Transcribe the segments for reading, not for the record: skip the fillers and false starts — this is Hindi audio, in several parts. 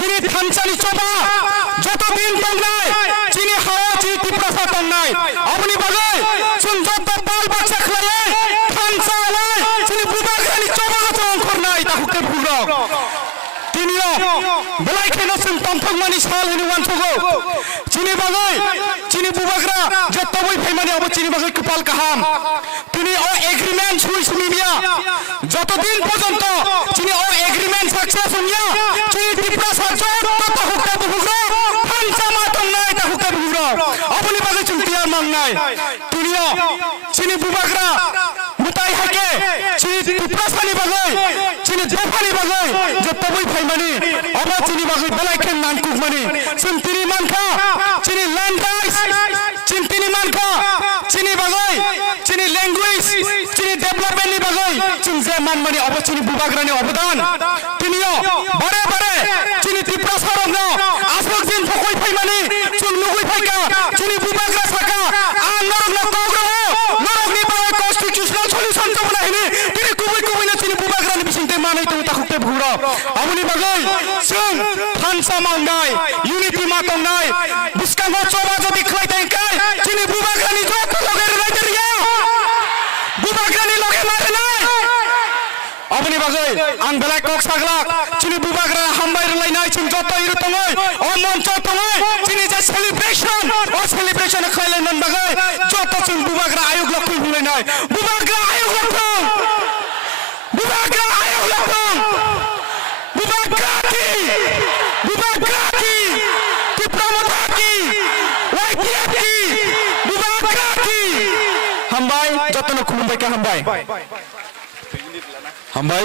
চিনি থানচানি চবা যতদিন দংনাই চিনি হাওয়া চিনি ত্রিপ্রাসা দংনাই আপনি বাগে চুন যত বাল বাচ্চা খালে থানচালে চিনি বুবাগ্রানি চবা চং করনাই তাহুকে বুরক তিনিও বেলাই খেনো চুন তমফংমানি সাল হিনি ওয়ানছগো চিনি বাগে চিনি বুবাগ্রা যতবই ফাইমানি অব চিনি বাগে কপাল কাহাম তিনি ও এগ্রিমেন্ট সুই সুমিয়া যতদিন পর্যন্ত চিনি ও এগ্রিমেন্ট সাকসেস হইয়া চিনি ত্রিপ্রাসা যত তাহুকে বুগরা থানচামা দংনাই তাহুকে বুগরা আপনি বাগে চুন তিয়ার মাংনাই তিনিও চিনি বুবাগ্রা মুতাই হাকে চিনি ত্রিপ্রাসানি বাগে চিনি দেফানি বাগে যতবই ফাইমানি অব চিনি বাগে বেলাই খেন নানকুক মানি চুন তিনি মানখা চিনি ল্যান্ড রাইটস চিনি তিনি মানখা চিনি বাগে চিনি ল্যাঙ্গুয়েজ চিনি ডেভেলপমেন্টনি বাগে চিন যে মানমানি অব চিনি বুবাগ্রানি অবদান তিনিও বারে বারে চিনি ত্রিপ্রাসা রং আসক দিন ফকই ফাইমানি চুন নুগুই ফাইকা চিনি বুবাগ্রা সাকা আর নরক না কগ্রহ নরকনি বাগে কনস্টিটিউশনাল সলিউশন কবনা হিনি তিনি কুবই কুবই না চিনি বুবাগ্রানি বিসিংতে মানাই তো তাকুতে ভুরা আমনি বাগে जों थानसा मावनाय इउनिटि मातंनाय बिस्कांगो चबा जदि खलायथायखाय चिनि बुबाग्रानि जत लगे रायदेरिया बुबाग्रानि लगे मारेनाय अपनि बागै आं बेलाय कक सागलाक चिनि बुबाग्रा हामबाय रलायनाय चिन जत इरु तङै अ मञ्च तङै चिनि जे सेलिब्रेशन अ सेलिब्रेशन खलायनाय बागै जत चिन बुबाग्रा आयोग लखै बुलायनाय बुबाग्रा आयोग लखै बुबाग्रा आयोग लखै Bubagraki! Bubagraki! Tipramotaki! Waitiaki! Bubagraki! Hambai, jotno khulumbai ka hambai. Hambai,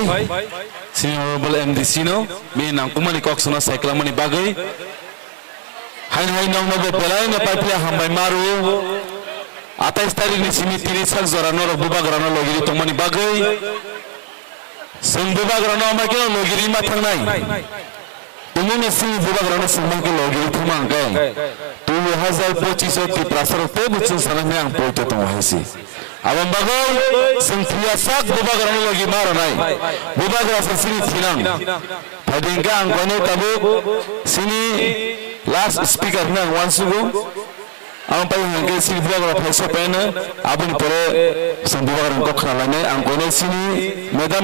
Senior Honorable MDC no, me nang kumani koksuna cyclamani bagai. Hain hain nang no belai na paipla hambai maru. 28 tarik ni simi tiri sak zora no bubagra no logiri tomani bagai. Sing bubagrano makino logiri mathangnai tumune sing bubagrano singmangke logiri thumangkai 2025 ত্রিপ্রাসার te bucin saname ang poito tonghaisi abang bagol sing triasak bubagrano logi maranai bubagra sini thinang padingka ang kone tabu sini last speaker nang wansugo ang pai hangke sini bubagra phaisa pena abun pore sang bubagra ko khalane ang kone sini Madam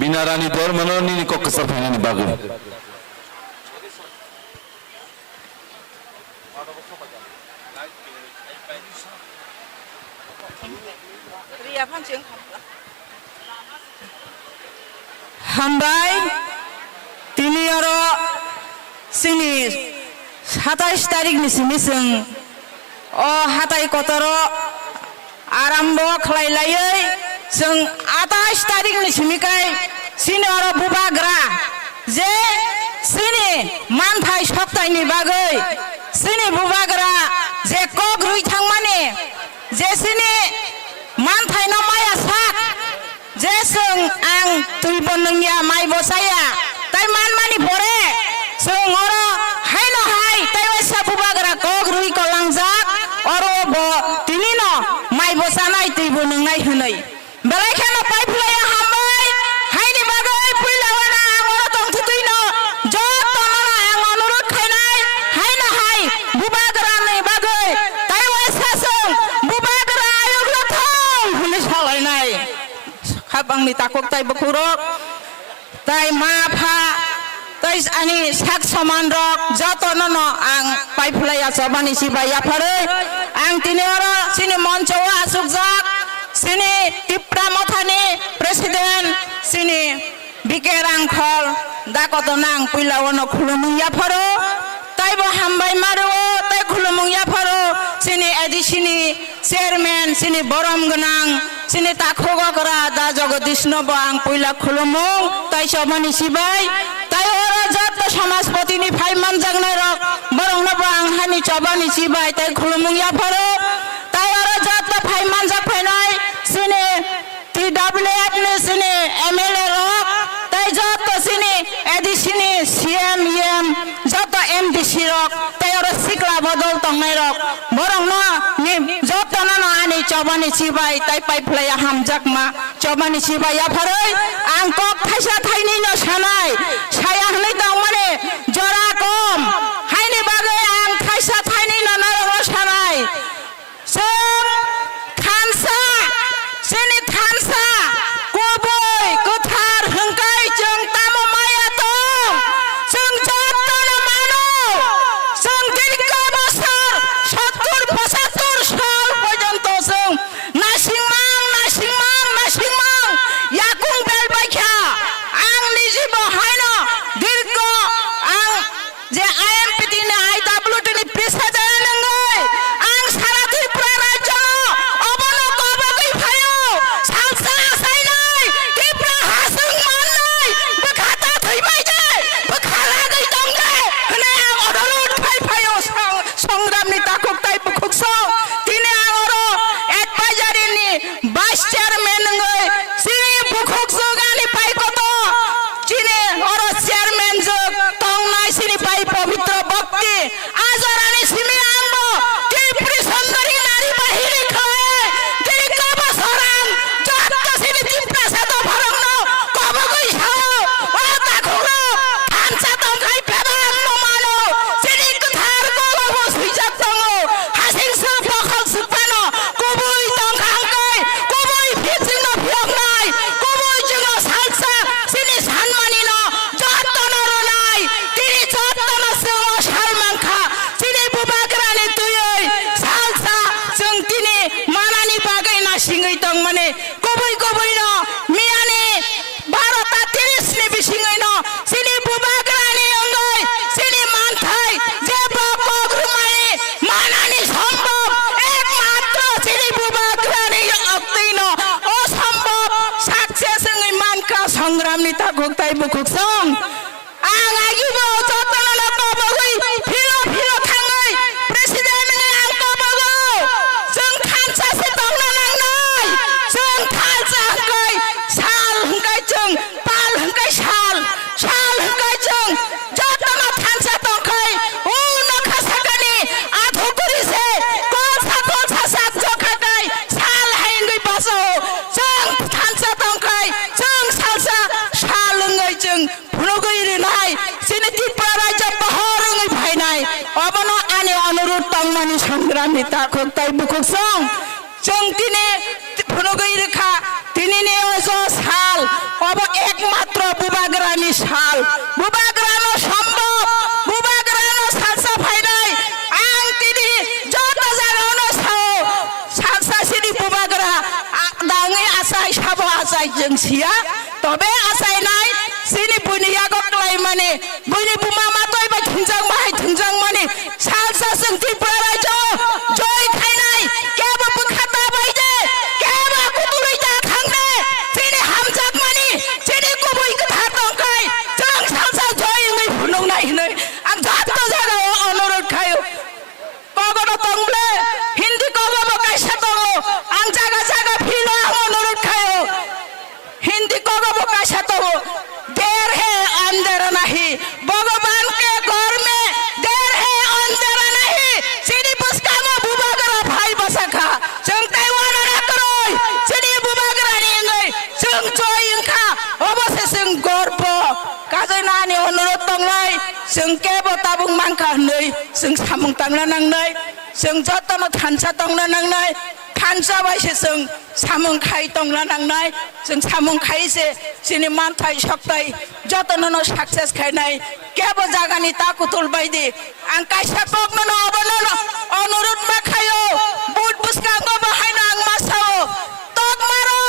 Binarani dor manoni ni kok kesar phani bagu Hambai tini aro sini 27 tarik ni sini sing o hatai kotoro arambo khlailayai जों 28 तारिखनि सिमिखाय सिनि अर बुबाग्रा जे सिनि मानथाय सप्ताहनि बागै सिनि बुबाग्रा जे कक रुइ थांमाने जे सिनि मानथाय न माया साक जे जों आं तुइबो नोंनिया माइ बसाया ताय मानमानि बरे जों अर हाय न हाय ताय वैसा बुबाग्रा कक रुइ कलांजाक अर बो तिनि न माइ बसानाय तुइबो नोंनाय होनै belai kana pipeline hambai haini bagai puilawana angoro tongthutuino jotonora ang anurut khainai haina hai bubagra nei bagai tai wasasung bubagra ayog lathong huni salainai khabangni takok tai bakurok tai ma pha tai ani sak saman rok jotonono ang pipeline asabani sibaya pharei ang tiniora sini monchowa asukjak sini Tipramotani Presiden sini Bikerangkhol dakotonang puilawono khulumung yaparo taibo hambai maru tai khulumung yaparo sini edi sini chairman sini borom gonang sini takhogokra da Jagadish bang puila khulumung tai sobani sibai tai ora jat samaspati ni phaiman jangnai rok borong bang hani chobani sibai tai khulumung yaparo tai ora jat phaiman jak phainai sini TWF ni sini MLA rok tai joto sini edi sini CM joto MDC rok tai ora sikla bodol tongnai rok borong no ni joto na ani chobani sibai tai pipeline hamjak ma chobani sibai ya pharoi ang kok thaisa thaini no sanai kai bukuk song ang agi bo jotono na ko bogoi philo philo thangai president ni ang ko bogo jeng khansa se tongna nang nai jeng khansa kai sal hangkai jeng pal hangkai sal hangkai jeng jotono khansa tongkai u no khasakani adho kuri se kol sa sat jokha kai sal haingai baso jeng khansa tongkai jeng salsa sal ngai jeng phulogoi ri nai siniti praraja pahorangai bhainai abano ane anurut tangmani sangrami ta khoktai bukuk song jeng tine phulogoi rekha tini ne ojo sal abo ekmatro bubagrani sal bubagrano sambhab bubagrano salsa bhainai ang tini joto jagano sao salsa sini bubagra dangai asai sabo asai jeng sia tobe asai nai sini bunia ko klai mane buni buma matoi ba thungjang mane salsa sengti praraja joy khainai keba bukhata baide keba kutului ja thangde sini hamjak mani sini kubui ka thatong kai jang salsa joy ngai phunong nai nei ang jato jaga anurut khayo kogono tongle hindi kogobo kaisa tongo ang jaga jaga philo anurut khayo Hindi को काशा तो देर है अंधेरा नहीं भगवान के घर में देर है अंधेरा नहीं सीधी पुस्का में बुबागरा भाई बसखा जंग ताइवान ना करो सीधी बुबागरा नहीं गए जंग जोई इनका अवश्य जंग गर्व काजे नानी अनुरोध तंगलाई जंग के बताबुंग मांका नहीं जंग सामुंग तंगला नंगलाई जंग जतन थानसा तंगला नंगलाई थानसा बाइसे जंग सामुंग खाई तंगला नंगलाई जंग सामुंग खाई से सिनी मानथाई सक्ताई जतन सक्सेस खाइनाई केबो जागानी ताकुतुल बाइदि आं काइसा पगनो अबनो अनुरोध मा खायो बुट बुस्कांगो बाहायना आं मासाओ तक मारो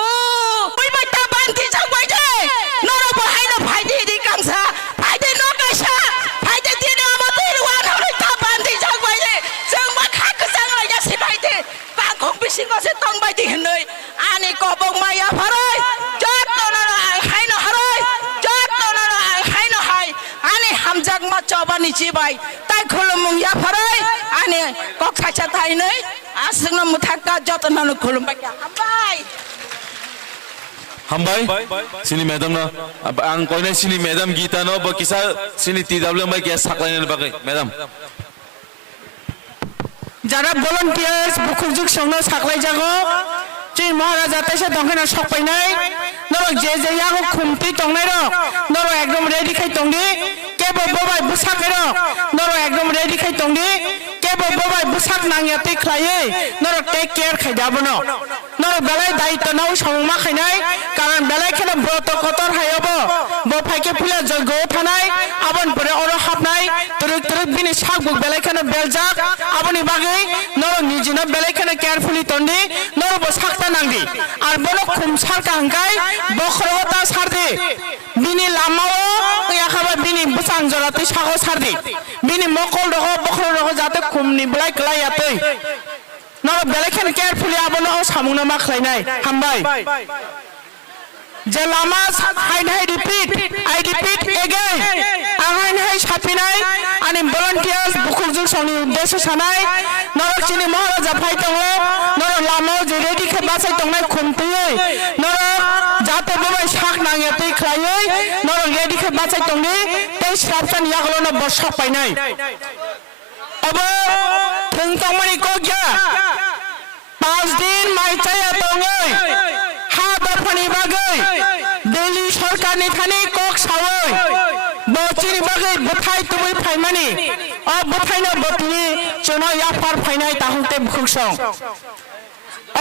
ओ बै बाटा बान्थि जाबाइदे नरो बाहायना फाइदि दि कांसा फाइदि न काइसा फाइदि दिने अमतै रुवान हरै ता बान्थि जाबाइदे जों मा खाक जांलाय या सिबाइदे बांखं बिसिंगो से तंग बाइदि हनै आनि कबं माया भरै जतन हाइनो हरै जतन हाइनो हाइ आनि हामजाक मा चबानि जिबाय ताइ खुलुमुं या भरै आनि कक्साचा थाइनै आसंनो मुथाका जतन खुलुमबाय हामबाय सिनि मैडम ना अब आं कोइना सिनि मैडम गीता नो बकिसा सिनि TW बाय के साकलायन बागै मैडम যারা ভলান্টিয়ার্স বুকুরজুক সংনো সাকলাই জাগো চিন মহারাজা তাইসা দংখানা সকপাইনাই নরক যে যে ইয়াগো খুমতি তংনাই র নরক একদম রেডি খাই তংদি কেবো ববাই বুসাkai র নরক একদম রেডি খাই তংদি কেবো ববাই বুসাক নাংয়াতে খ্লায়ে নরক টেক কেয়ার খাই দাবনো নরক বেলাই দায়িত্ব নাও সমমা খাইনাই কারণ বেলাই খেলা ব্রত কতর হাইয়াবো বফাইকে ফুলা জগ থানাই আবন পরে অর হাবনাই তুরুক তুরুক বিনি সাকবুক বেলাই খেলা বেলজাক আবনি বাগै নরক নিজিনা বেলাই খেলা কেয়ারফুলি তন্দি নরক সাকতা নাंगि আর বলো খুম সারকা হাঙ্কাই বখরতা সারদে বিনি লামাও ইয়াখাবা বিনি বুসাং জরাতে সাগো সারদে বিনি মকল রহ বখর রহ যাতে খুমনি বলাই ক্লাইয়াতে নরক বেলাই খেলা কেয়ারফুলি আবনো সামুনা মাখলাইনাই হামবাই যে লামা হাইন হাই রিপিট আই রিপিট এগেইন আহাইন হাই সাপিনাই আনি ভলান্টিয়ার্স বুকুরজুক সংনি উদ্দেশ্য সানাই নরক চিনি মহারাজা ফাই দङ নরক লামাও যে রেডি खे बासाय दंनाय खुमतै नरक जाते बबाय साक नांगेतै ख्लायै नरक रेडि खे बासाय दंनि तै स्रापसान यागलनो बसक पाइनाय अब थों तंमानि कग्या 5 दिन माइचाया दङै हा दफानि बागै दिल्ली सरकारनि थानि कक सावै बचिनि बागै बुथाय तुबै फाइमानि अ बुथायनो बतनि चनो याफार फाइनाय ताहुंते बुखुसं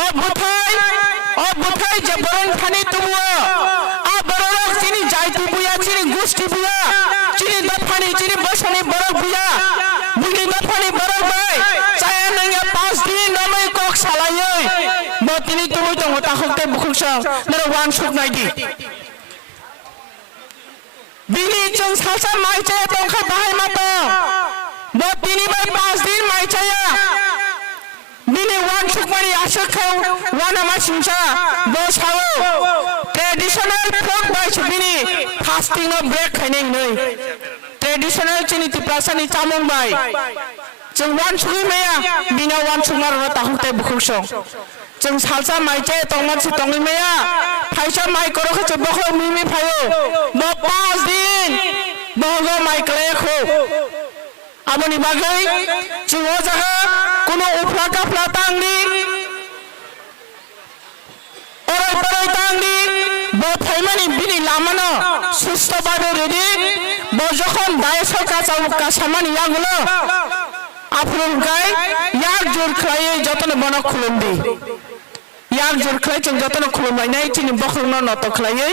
अ बुथाय जे बरन थानि तुबुआ आ बरक चिनि जायति बुया चिनि गुस्ति बुया चिनि दफानि चिनि बसनि बरक बुया बुनि दफानि बरक बाय चाया नंया 5 दिन नमै कक सालायै बतिनि तुबै दङ ताहुंते बुखुसं नरो वान सुकनायदि बिनि जों सासा माइचाया दंखा बाहाय मातो बतिनि बाय 5 दिन माइचाया बिनि वान सुकमानि आसखौ वाना मासिंसा बसावो ते ट्रेडिशनल फुड बाय बिनि फास्टिंग नो ब्रेक खाइनाय नै ट्रेडिशनल चिनि तिप्रासानि चामं बाय जों वान सुगै माया बिना वान सुगनार ताहुते बुखुसं जों सालसा माइचे तंगमानसि तंगै माया फाइसा माइ करखो च बखो मिमि फायो ब 5 दिन बहगो माइ क्लेखो आबनि बागै जों ओ जागा कोनो उफ्ला काफ्ला तांनि ओरै तांनि ब फाइमानि बिनि लामानो सुस्थ बादो रेडि ब जखन दायसो काचाव कासामानि यागुलो आफुरंगाय याग जोर खलायै जतन बन खुलुमदि याग जोर खलाय जों जतन खुलुमनाय चिनि बखलनो नत खलायै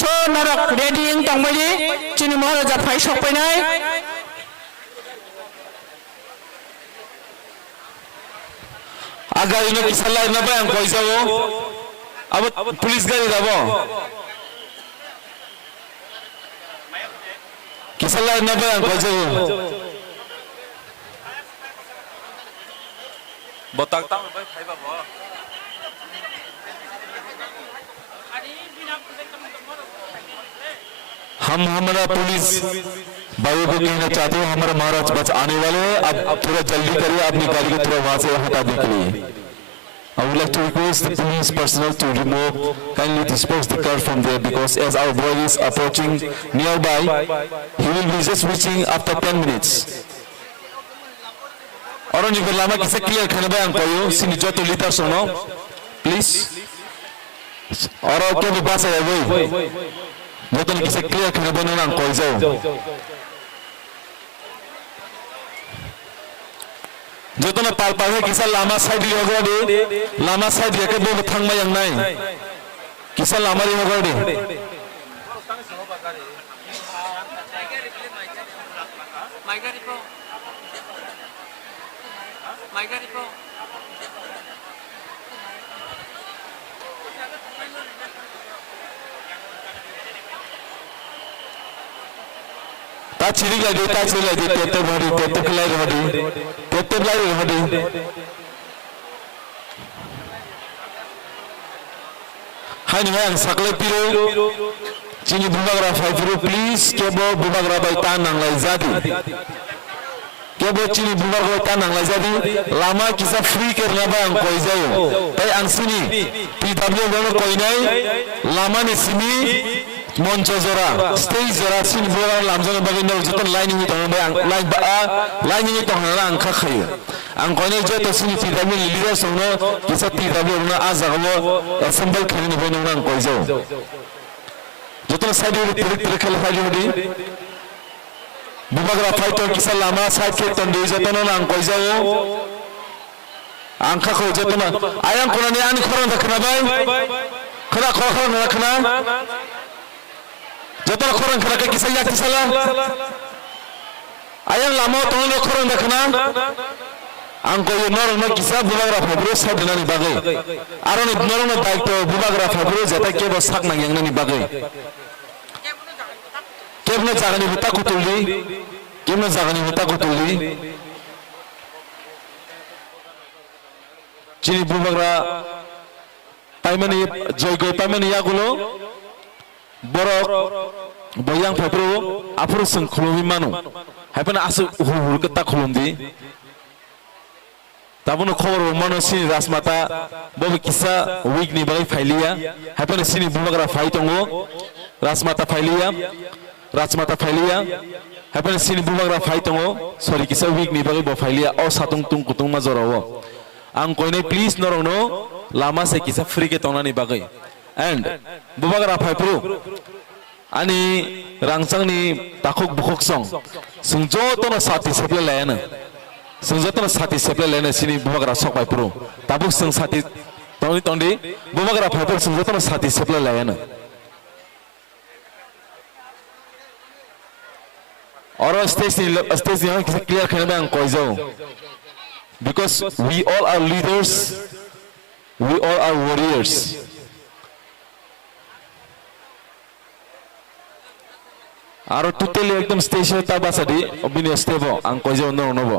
सो नरक रेडि इन तंबायदि चिनि महाराजा फाइ सफैनाय Agar ini kisah lain apa yang kau isawo? Abad polis gari dabo. Kisah lain apa yang kau isawo? Botak tang apa? Hai babo. हम हमारा पुलिस भाइयों को कहना चाहते हैं हमारा महाराज बस आने वाले हैं अब थोड़ा जल्दी करिए अपनी गाड़ी को थोड़ा वहां से हटाने के लिए I would like to request the police personnel to remove kindly dispose the car from there because as our boy is approaching nearby he will be just reaching after 10 minutes और जो लama किसे clear करने बाय अंको यो sini joto liter sono please और क्या भी बात है वो Joto ni kisah clear kena benar nang kau izau. Joto na pal kisah lama side di hoga de, lama side dia ke bo thang ma yang nai. Kisah lama di hoga de. Ta ciri lagi, tetep hari, tetep lagi hari. Hai nih yang saklek piro, cini bubagra five piro please, kebo bubagra bayi tanang lagi jadi. Kebo cini bubagra bayi tanang lagi jadi, lama kisah free kerana bang koi jauh. Tapi ang sini, PW baru koi nai, lama ni sini. Monco zora, stage zora, sini bukan lamzon bagi nol jatuh line ini tong bayang, line ini tong orang angka kaya, angkanya jatuh sini tidak boleh leader sono, kisah tidak boleh orang azab boleh assemble kiri ni boleh orang kau jauh, jatuh side ini tirik kalau kau di, bukan fight or kisah lama side ke tong di jatuh orang kau jauh, angka kau jatuh na, ayam koran ni ani koran tak kena bay, kena koran nak kena. Jatuh koran kena ke kisah ya kisah lah. Ayang lama tuh lo koran dah kena. Angko yo norong kisah bubagra fabro sah dengan ni bagai. Aron ni norong baik tu bubagra fabro jatuh ke bos sak nang yang ni bagai. Kemana jaga ni buta kutuli, kemana jaga ni buta kutuli. Cini bubagra, paimani joy paimani ya gulo. Borok boyang fabro apur seng khulumi manu haipana asu hul ketak khulumdi tabuno khobor manu sini rasmata bobi kisa week ni bagai failia haipana sini bumagra fai tongo rasmata failia haipana sini bumagra fai tongo sorry kisa week ni bagai bo failia o satung tung kutung majorawo ang koine please norongno lama se kisa free ke tongna ni bagai and bubagra fabro ani rangsang ni takuk bukuk song sungjo to na sati seple lena sungjo to na sati seple lena sini bubagra sok fabro tabuk sung sati tondi bubagra fabro sungjo to na sati seple lena और स्टेज यहाँ किसी clear करने में अंकों जाओ because we all are leaders we all are warriors Aro tuteli ekdom station tabasadi obini stevo angkoje ono nobo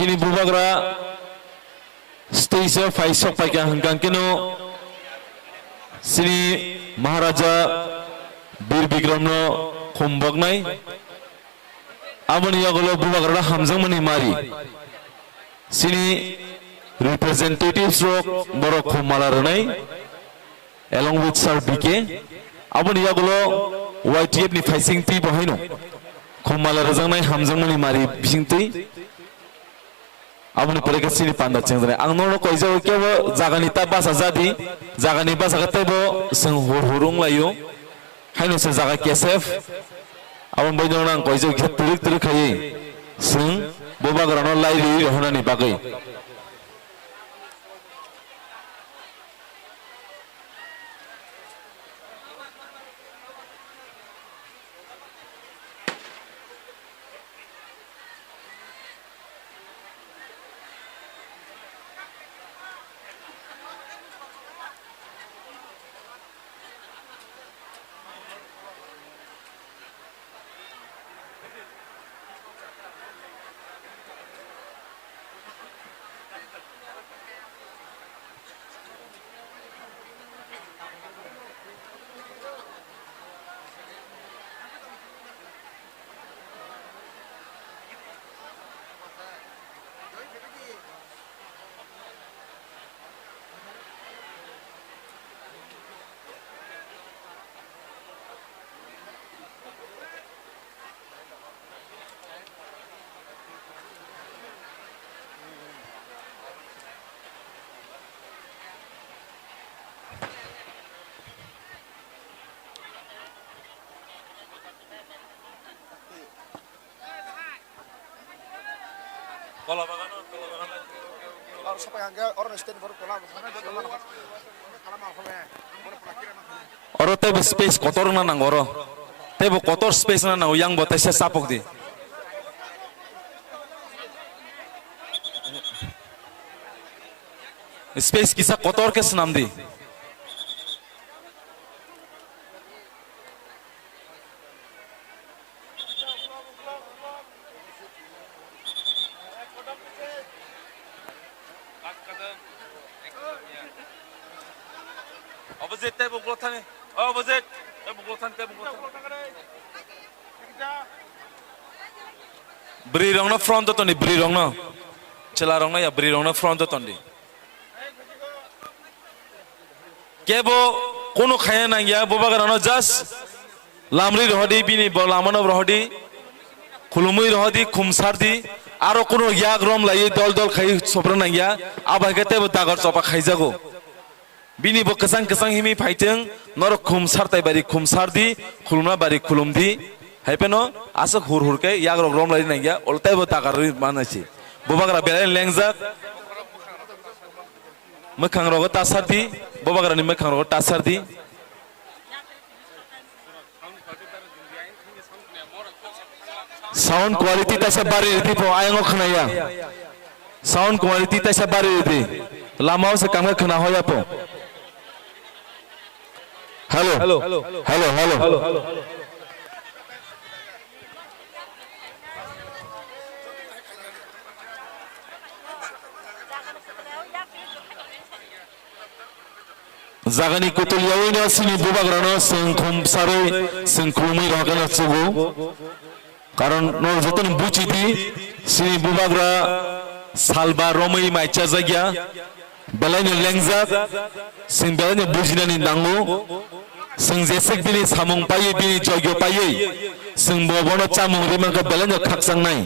chini bubagra stage of faisok paikya hangkang kino sini Maharaja Bir Bikram no khumbak nai amani yagulo bubagra hamjang mani mari sini representatives rok borok khumala ranai along with Sir BK amani yagulo YTF ni faising ti bohaino khumala rajang nai hamjang mani mari bisingti amuni pare kasini panda chengdre angno ko ijo kebo jagani ta basa jadi jagani basa katebo seng hurung layo haino se jaga KSF amon boyno nang ko ijo turik turik khai seng boba grano lairi honani bagai oro tebo space kotor na nang oro tebo kotor space na nang yang bote se sapok di space kisa kotor ke senam di opposite tebo glotan opposite tebo glotan beri rong na front to ni beri rong na chela rong na ya beri rong na front to ni kebo kono khaya na ya boba garano just lamri rohdi bini bolamano rohdi khulumui rohdi khumsardi aro kono yak rom lai dol dol khai sopra na ya abaga tebo dagar chopa khaijago bini bo kesang kesang himi paiteng nor khumsar tai bari khumsardi khulumna bari khulumdi haipeno asok hur hur ke yak rom lai na ya oltai bo dagar manachi boba gara belai lengjak mekhang rogo tasardi boba gara ni mekhang rogo tasardi sound quality tasa bari riti po ayango khnaya sound quality tasa bari riti lamao se kamga khna hoya po hello Zagani kutul yawina sini bubagrano sengkum sare sengkumi rakana tsugu karon no jotun buchiti sini bubagra salba romai maicha jagya belani lengjak sing belani bujinani dangu sing jesek bini samung paye bini jogyo paye sing bobono chamung rimanka belani khaksang nai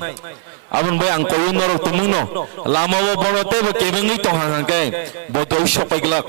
abon bai ang koyun norok tumungno lama bo bono tebe kebengi tohangan kai bodoi shopaglak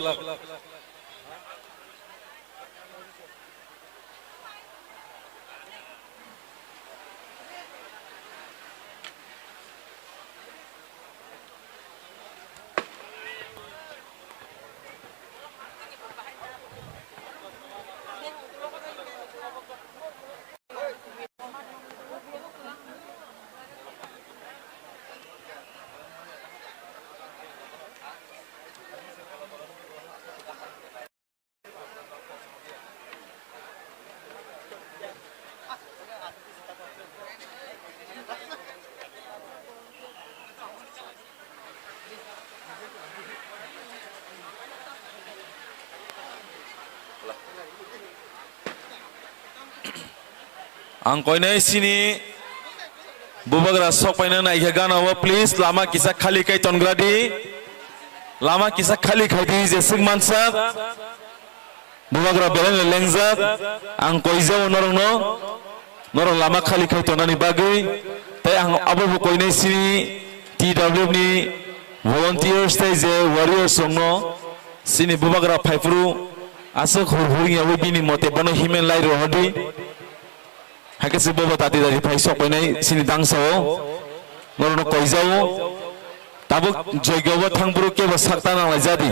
ang koinai sini bubagra sokpaina naikha ganawo please lama kisa khali kai tongradi lama kisa khali khai di je sigmansa bubagra belen lengjak ang koijao norongno norong lama khali khai tonani bagui tai ang abo koinai sini TW ni volunteers tai je warriors songno sini bubagra phaifru asok hurhuring yawi bini mote bano himen lai rohodi hakese bobo tati dari phai sok painai sini dangsao norono koijao tabuk joygobo thangburu kebo sakta nang jadi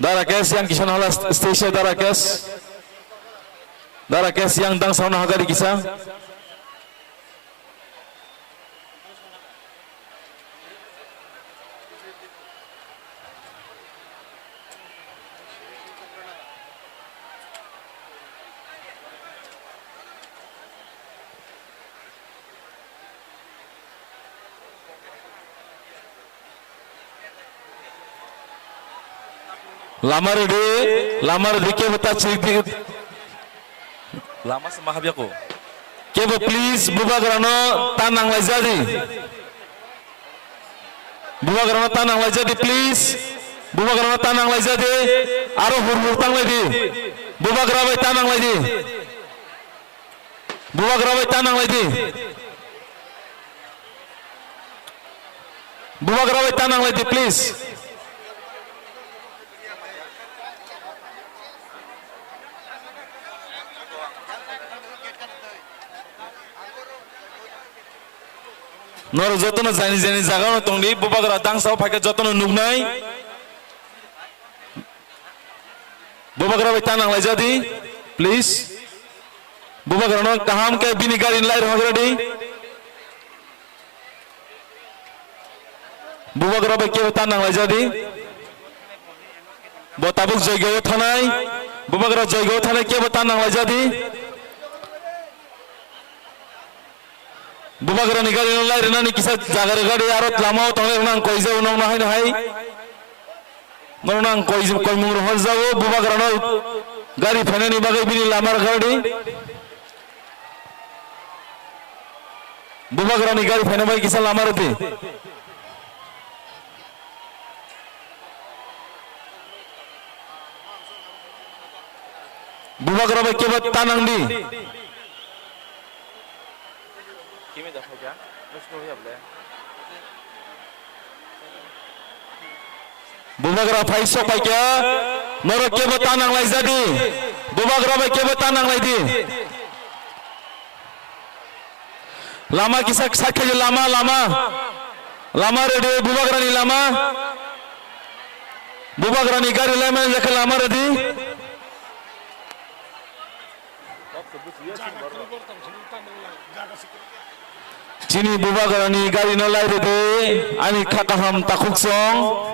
darakes yang kisan hala station darakes yang dangsao na hagari kisa lamar de ke bata chidi lama semahabya ko kebo please bubagrano tanang lajadi bubagrano tanang lajadi please bubagrano tanang lajadi aro hurhur tang ladi bubagrabai tanang ladi bubagrabai tanang ladi bubagrabai tanang ladi please nor jotono jani jagano tongdi bubagra dangsao phaike jotono nugnai bubagra bai tanang laijadi please bubagra no kaham ke bini gari lai rohgradi bubagra bai ke tanang laijadi botabuk joygo thanai bubagra joygo thanai ke tanang laijadi bubagra ni gari no lai renani kisa jagar gari arot lamao tongle nang koijau nang nahai nahai nang koijau koimung rohor jawo bubagra no gari phanani bagai bini lamar gari bubagra ni gari phana bai kisa lamar ati bubagra bai kebat tanang di bubagra phai sok pai kya noro kebo tanang lai jadi bubagra bai kebo tanang lai di lama kisa sakhe lama ready bubagra ni lama bubagra ni gari lai man jakha lama ready Cini bubagra ni gari no lai ready ani khakaham takuk song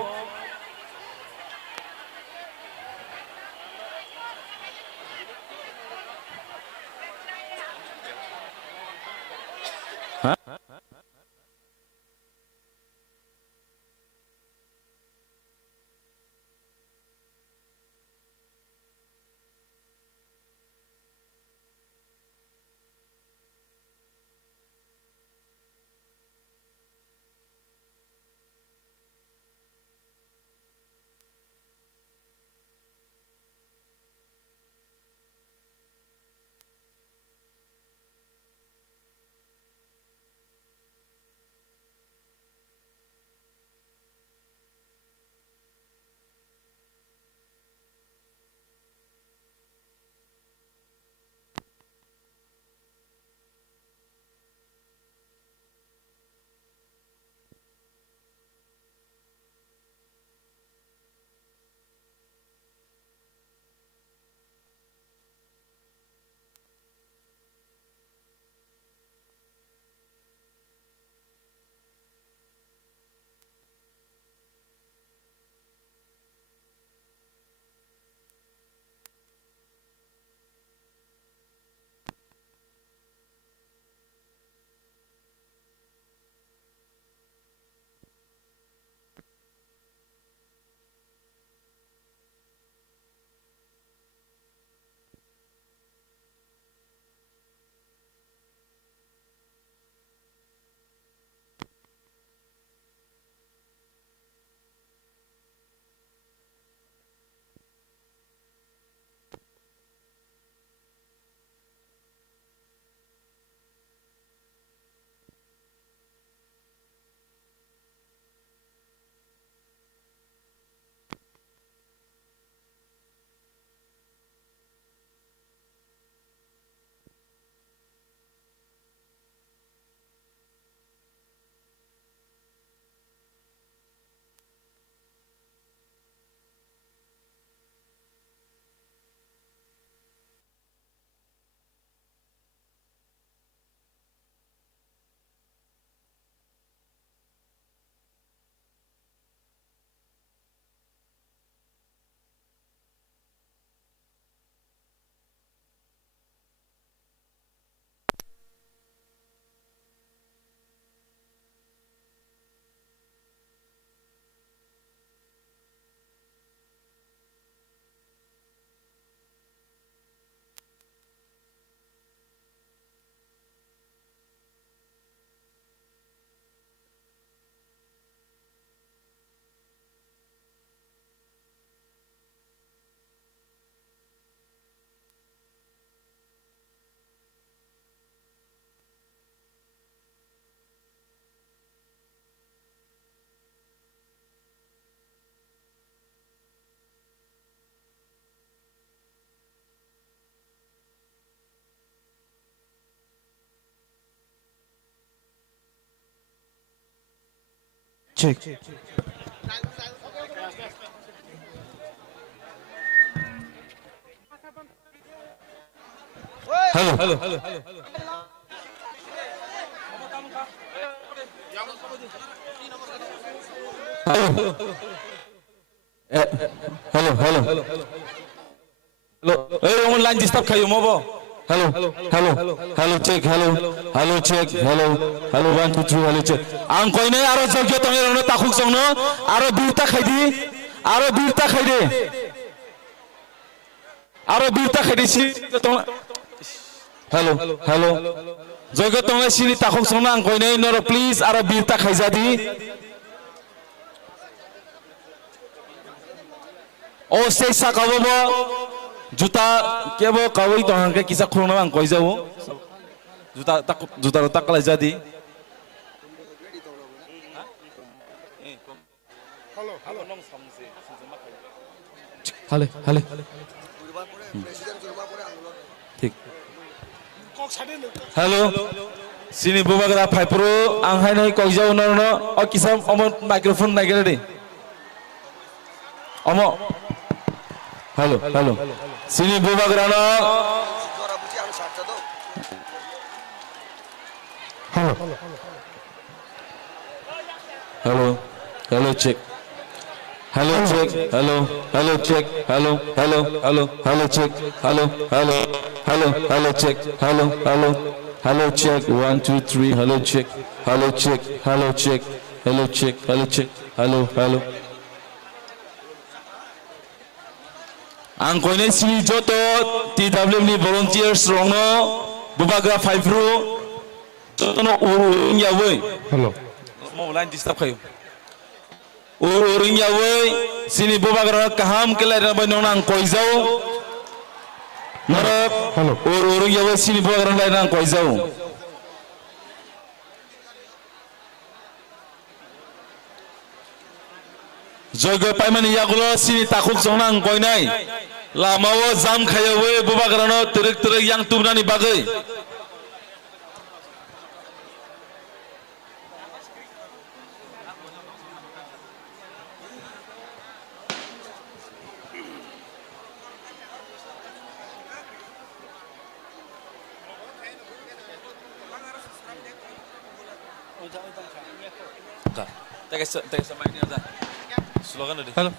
Check. Hello. Hello. Hey, yung line disturb kayo mo ba? Hello, check, hello, check, hello, 1, 2, 3, hello, check. Ang koy na aro jogyo tong ero takuk song no, aro birta khaidi, aro birta khaidi si tong. Hello. Jogyo tong sini takuk song na ang koy na noro please aro birta khaijadi. O say sakawo bo. Juta kebo kawai to hangke kisa khurna ang koi jawo juta ro takla jadi hale ঠিক hello sini bubagra phaipro ang hai nai koi jawo no o kisa omo microphone nagere de omo hello sini bubagra no hello check hello check hello check hello check hello check hello check 1 2 3 hello check hello ang koine sini joto TW ni volunteers rongo bubagra 5 ro tono uring yawe hello mau line disturb kayo uring yawe sini bubagra kaham kelai na banong nang koizau narap hello uring yawe sini bubagra lai nang koizau jogo paimani yagulo sini takuk sonang koinai lamawo jam khayawe bubagrano terik yang tumnani bagai Tegas sama ini ada slogan tadi. Halo.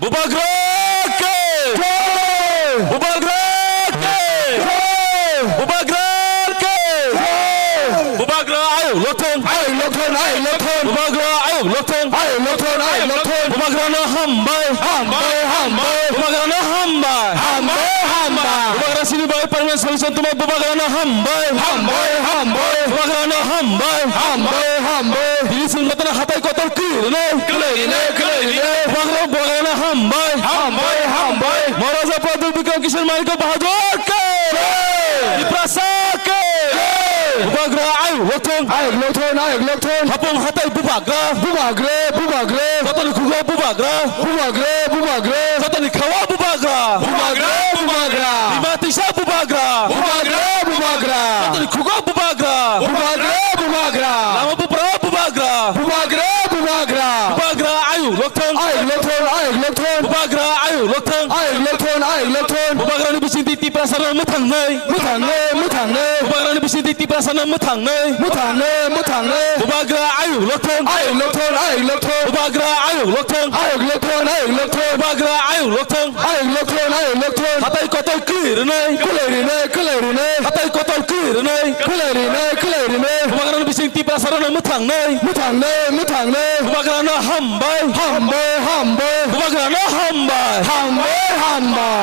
Bubagra ke. Bubagra ayo loton. Bubagra ayo loton. Bubagra no hambai. Bubagra no hambai. Bubagra sini bagai parmen solution tuma bubagra no hambai. Bubagra no hambai. Dili sungatna hatai kotor kirne. Bubagra no hambai. Maharaja Pradul Bikram Kishan Maliko Bahadur ke. Diprasa ke. Bubagra ayo loton. Hapong hatai bubagra. Kotor kugo bubagra. Kotor kawa bubagra. Dimatisha bubagra. Kotor kugo bubagra. Lama bubagra ayo loton. Bubagra ayo loton. Bubagra ni bisin titi prasana mutangnai. Bubagra ni bisin titi prasana mutangnai. Bubagra ayo loton. Bubagra ayo loton. Bubagra ayo loton. Hatai kotor kirnai. Hatai kotor kirnai. Bubagra ni bisin titi prasana mutangnai. Bubagra no hambai. Bubagra no hambai.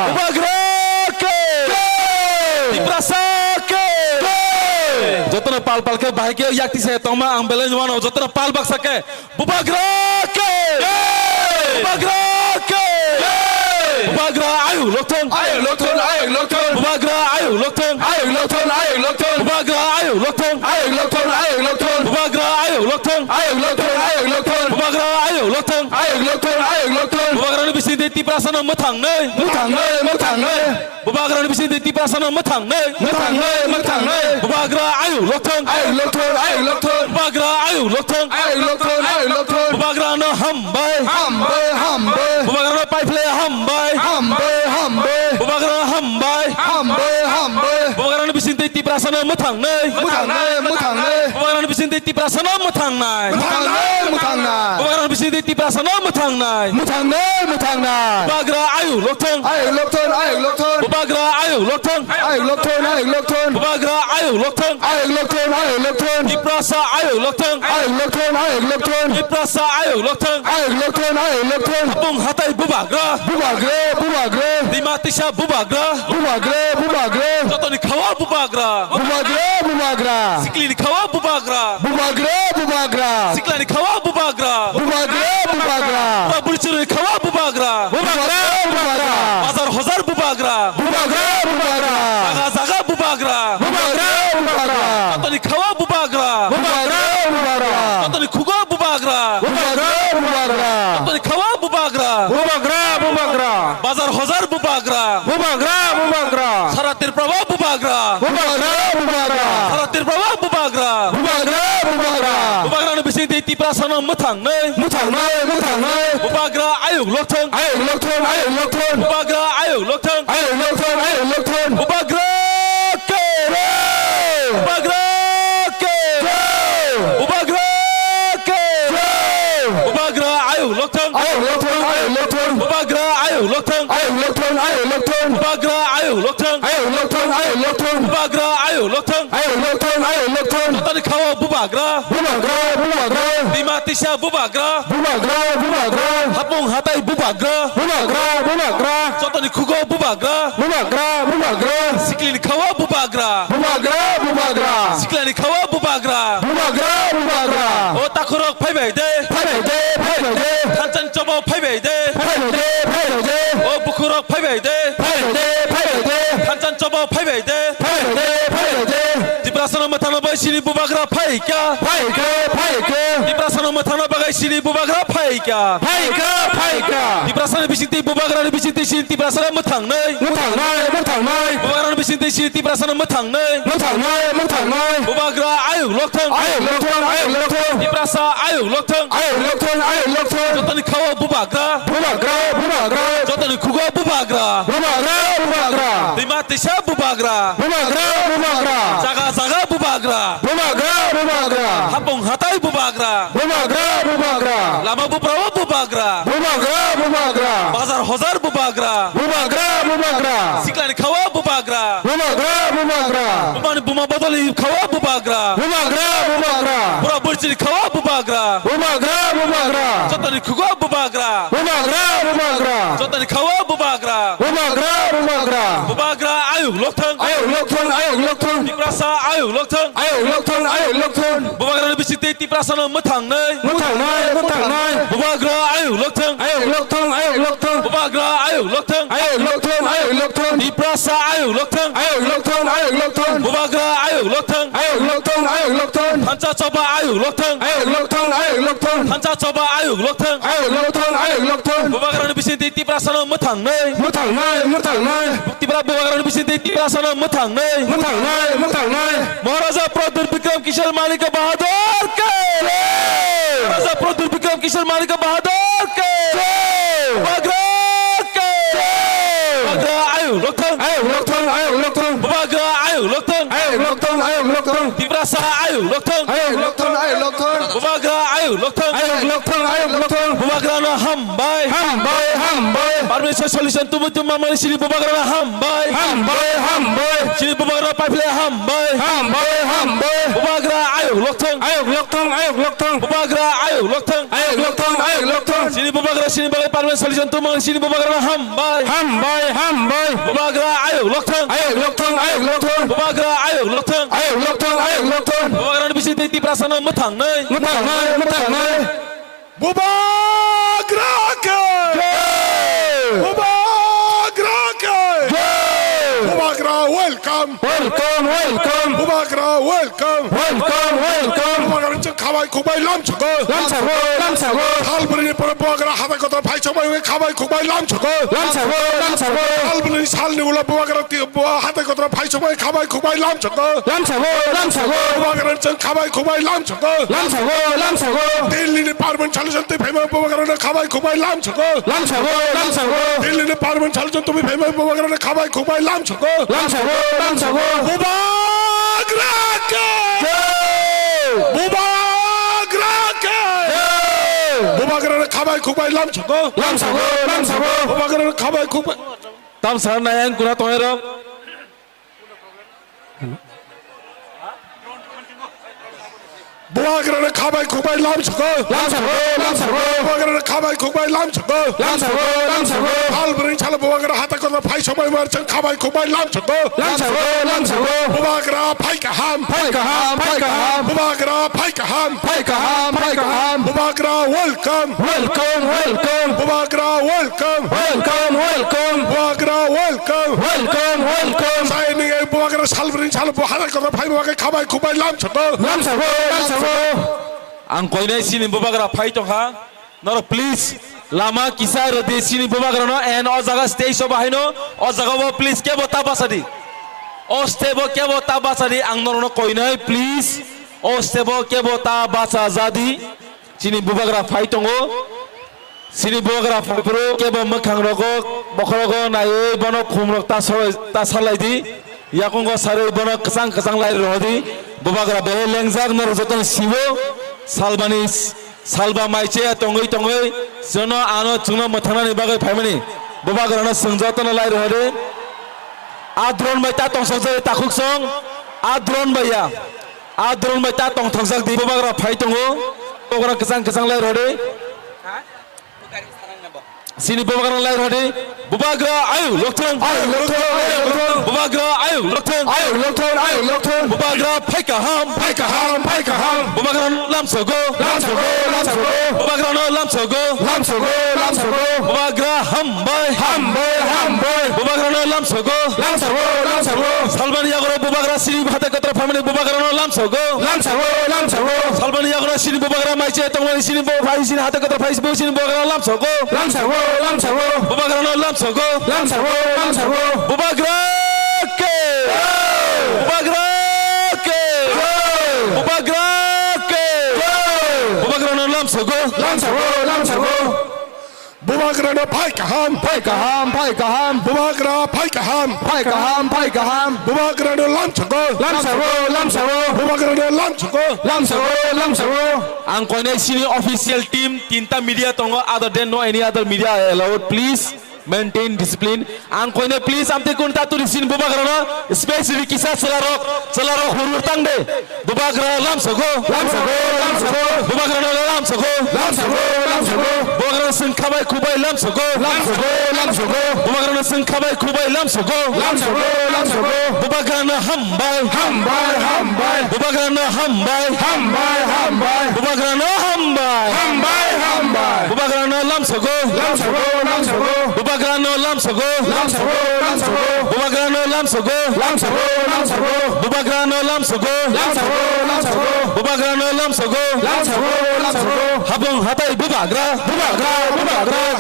Bubagra ke. Diprasa ke. Jotna pal ke bahai ke yakti se toma ang belen wano jotna pal bak sake. Bubagra ke. Bubagra ayuk lokton ayuk lokton ayuk lokton Bubagra ayuk lokton ayuk lokton ayuk lokton Bubagra ayuk lokton ayuk lokton ayuk lokton Bubagra ayuk lokton ayuk lokton ayuk lokton Bubagra ayuk lokton ayuk lokton ayuk lokton Bubagra ni bisin de ti prasana mathang nei muthang nei Bubagra ni bisin de ti prasana mathang nei muthang nei Bubagra ayuk lokton ayuk lokton ayuk lokton Bubagra ayuk lokton ayuk lokton ayuk lokton Bubagra no hambai hambe hambe Bubagra no pai play hambai hambe hambe Bubagra hambai hambe hambe Bubagra ni bisin de ti prasana mathang nei muthang nei Bubagra ni bisin de ti prasana mathang nei muthang nei Bubagra ni bisin de ti prasana mathang nei muthang nei Bubagra ayuk lokton ayuk lokton ayuk lokton Bubagra ayuk lokton ayuk lokton ayuk lokton Bubagra ayuk lokton ayuk lokton ayuk lokton Di prasa ayuk lokton ayuk lokton ayuk lokton Di prasa ayuk lokton ayuk lokton ayuk lokton Bung hatai bubagra bubagre Di matisha bubagra bubagre Joto ni kawa bubagra bubagra Sikli ni kawa bubagra bubagra Sikla ni kawa bubagra bubagra Pura bulchuru ni kawa bubagra Bazar hozar bubagra Zaga zaga bubagra Joto ni kawa bubagra Joto ni kugo bubagra Joto ni kawa bubagra Bazar hozar bubagra Saratir prawa bubagra Saratir prawa bubagra Bubagra ni bisin de ti prasana mathang nei Bubagra ayuk lokton Bubagra ayuk lokton Bubagra kere Bubagra kere Bubagra kere Bubagra ayuk lokton Bubagra ayuk lokton Bubagra ayuk lokton Bubagra ayuk lokton Joto ni kawa bubagra Di matisha bubagra Hapung hatai bubagra Joto ni kugo bubagra Sikli ni kawa bubagra Sikla ni kawa bubagra O takurok paibai de Kanchan chobo paibai de O bukurok paibai de Kanchan chobo paibai de Di prasana mathana bai shiri bubagra pai kya Di prasana mathana bagai shiri bubagra pai kya Di prasana bisinti bubagra ni bisinti shiri di prasana mathang nei Bubagra ni bisinti shiri di prasana mathang nei Bubagra ayuk lokton Di prasa ayuk lokton Joto ni kawa bubagra Joto ni kugo bubagra Di matisha bubagra Zaga zaga bubagra Hapung hatai bubagra Lama buprawa bubagra Bazar hozar bubagra Sikla ni kawa bubagra Bumani buma badali kawa bubagra Pura bulchi ni kawa bubagra Joto ni kugo bubagra Joto ni kawa bubagra Bubagra ayuk lokton Di prasa ayuk lokton Bubagra ni bisite ti prasa no mathang nei Bubagra ayuk lokton Bubagra ayuk lokton Di prasa ayuk lokton Bubagra ayuk lokton Hancha choba ayuk lokton Hancha choba ayuk lokton Bubagra ni bisite ti prasa no mathang nei Bubagra ni bisite ti prasa no mathang nei Maharaja Pradur Bikram Kishore Manika Bahadur ke Maharaja Pradur Bikram Kishore Manika Bahadur ke Bubagra ke Bubagra ayuk lokton Bubagra ayuk lokton Di prasa ayuk lokton Bubagra ayuk lokton Bubagra no hambai Parmeshwar solution tumu mamani shiri Bubagra no hambai shiri Bubagra pai play hambai Bubagra ayuk lokton Bubagra ayuk lokton shiri Bubagra parmeshwar solution tumu shiri Bubagra no hambai Bubagra ayuk lokton Bubagra ayuk lokton Bubagra ni bisite ti prasana mathang nei Bubagra ke welcome welcome welcome Bubagra welcome welcome welcome Bubagra চ খাবাই খুবাই লামছগো লামসাগো লামসাগো হালবুনি পর বুবাগরা হাতে কত ভাই সবাই খাবাই খুবাই লামছগো লামসাগো লামসাগো হালবুনি সালনি গুলো বুবাগরা হাতে কত ভাই সবাই খাবাই খুবাই লামছগো লামসাগো লামসাগো বুবাগরা চ খাবাই খুবাই লামছগো লামসাগো লামসাগো দিল্লি পারবেন চালুজন তুই ফেমা বুবাগরা খাবাই খুবাই লামছগো লামসাগো লামসাগো দিল্লি পারবেন চালুজন তুমি ফেমা বুবাগরা খাবাই খুবাই লামছগো লামসাগো লামসাগো বুবাগরা কে বুবাগরা কে বুবাগরা খাবাই খুবাই লামছগো লামসাগো লামসাগো বুবাগরা খাবাই খুবাই tam sar na yang kuna tongero বুবাগরা খাবাই খুবাই লামছগো lamsago lamsago বুবাগরা খাবাই খুবাই লামছগো lamsago lamsago হালবুনি চালা বুবাগরা হাতে কত ভাই সবাই মারছেন খাবাই খুবাই লামছগো lamsago lamsago বুবাগরা ফাইকা হাম pai kaham বুবাগরা ফাইকা হাম pai kaham Bubagra welcome welcome welcome Bubagra welcome welcome welcome Bubagra welcome welcome welcome সাইনিং এই বুবাগরা সালবুনি চালা হাতে কত ভাই বুবাগরা খাবাই খুবাই লামছগো lamsago lamsago ang koinai sini bobagra phai tongha nor please lama kisa rode sini bobagra no and o jaga stay so bahino o jaga bo please ke bota basadi o stebo ke bota basadi ang nor no koinai please o stebo ke bota basa jadi sini bobagra phai tongo sini bobagra phai pro ke bo makhang rogo bokhrogo nai bono khumrok ta salai di yakongo sare bono kasang lai rodi bobagra be lengjak nor joton sibo salbani salba maiche tongoi jono ano chungno mothana ni bagai phaimani bobagra no sungjatona lai rode adron bai ta tongsakje takhuk song adron bai ta tong thongsak di bobagra phai tongo bobagra kasang lai rode sini bobagra lai rode bobagra ayu lokthong bobagra ayu lokthong bobagra phaika ham bobagra lamsago bobagra no lamsago bobagra hambai bobagra no lamsago salbani yagoro bobagra sini hata katra family bobagra no lamsago salbani yagoro sini bobagra maiche tongmani sini bo bhai sini hata katra bhai sini bobagra lamsago bobagra no lamsago bobagra ke bobagra no lamsago বুবাগরা না ফাইকা হাম বুবাগরা ফাইকা হাম বুবাগরা না লামছগো বুবাগরা না লামছগো ang koinai sini official team tinta media tongo other than no any other media allowed please maintain discipline ang koinai please amte kunta tu sin bobagra no especially kisa selaro hurur tangde bobagra lamsago bobagra no lamsago bobagra sin khabai kubai lamsago bobagra no sin khabai kubai lamsago bobagra no hambai bobagra no hambai bobagra no hambai bobagra no lamsago bobagra no lamsago bobagra no lamsago bobagra no lamsago bobagra no lamsago habong hatai bobagra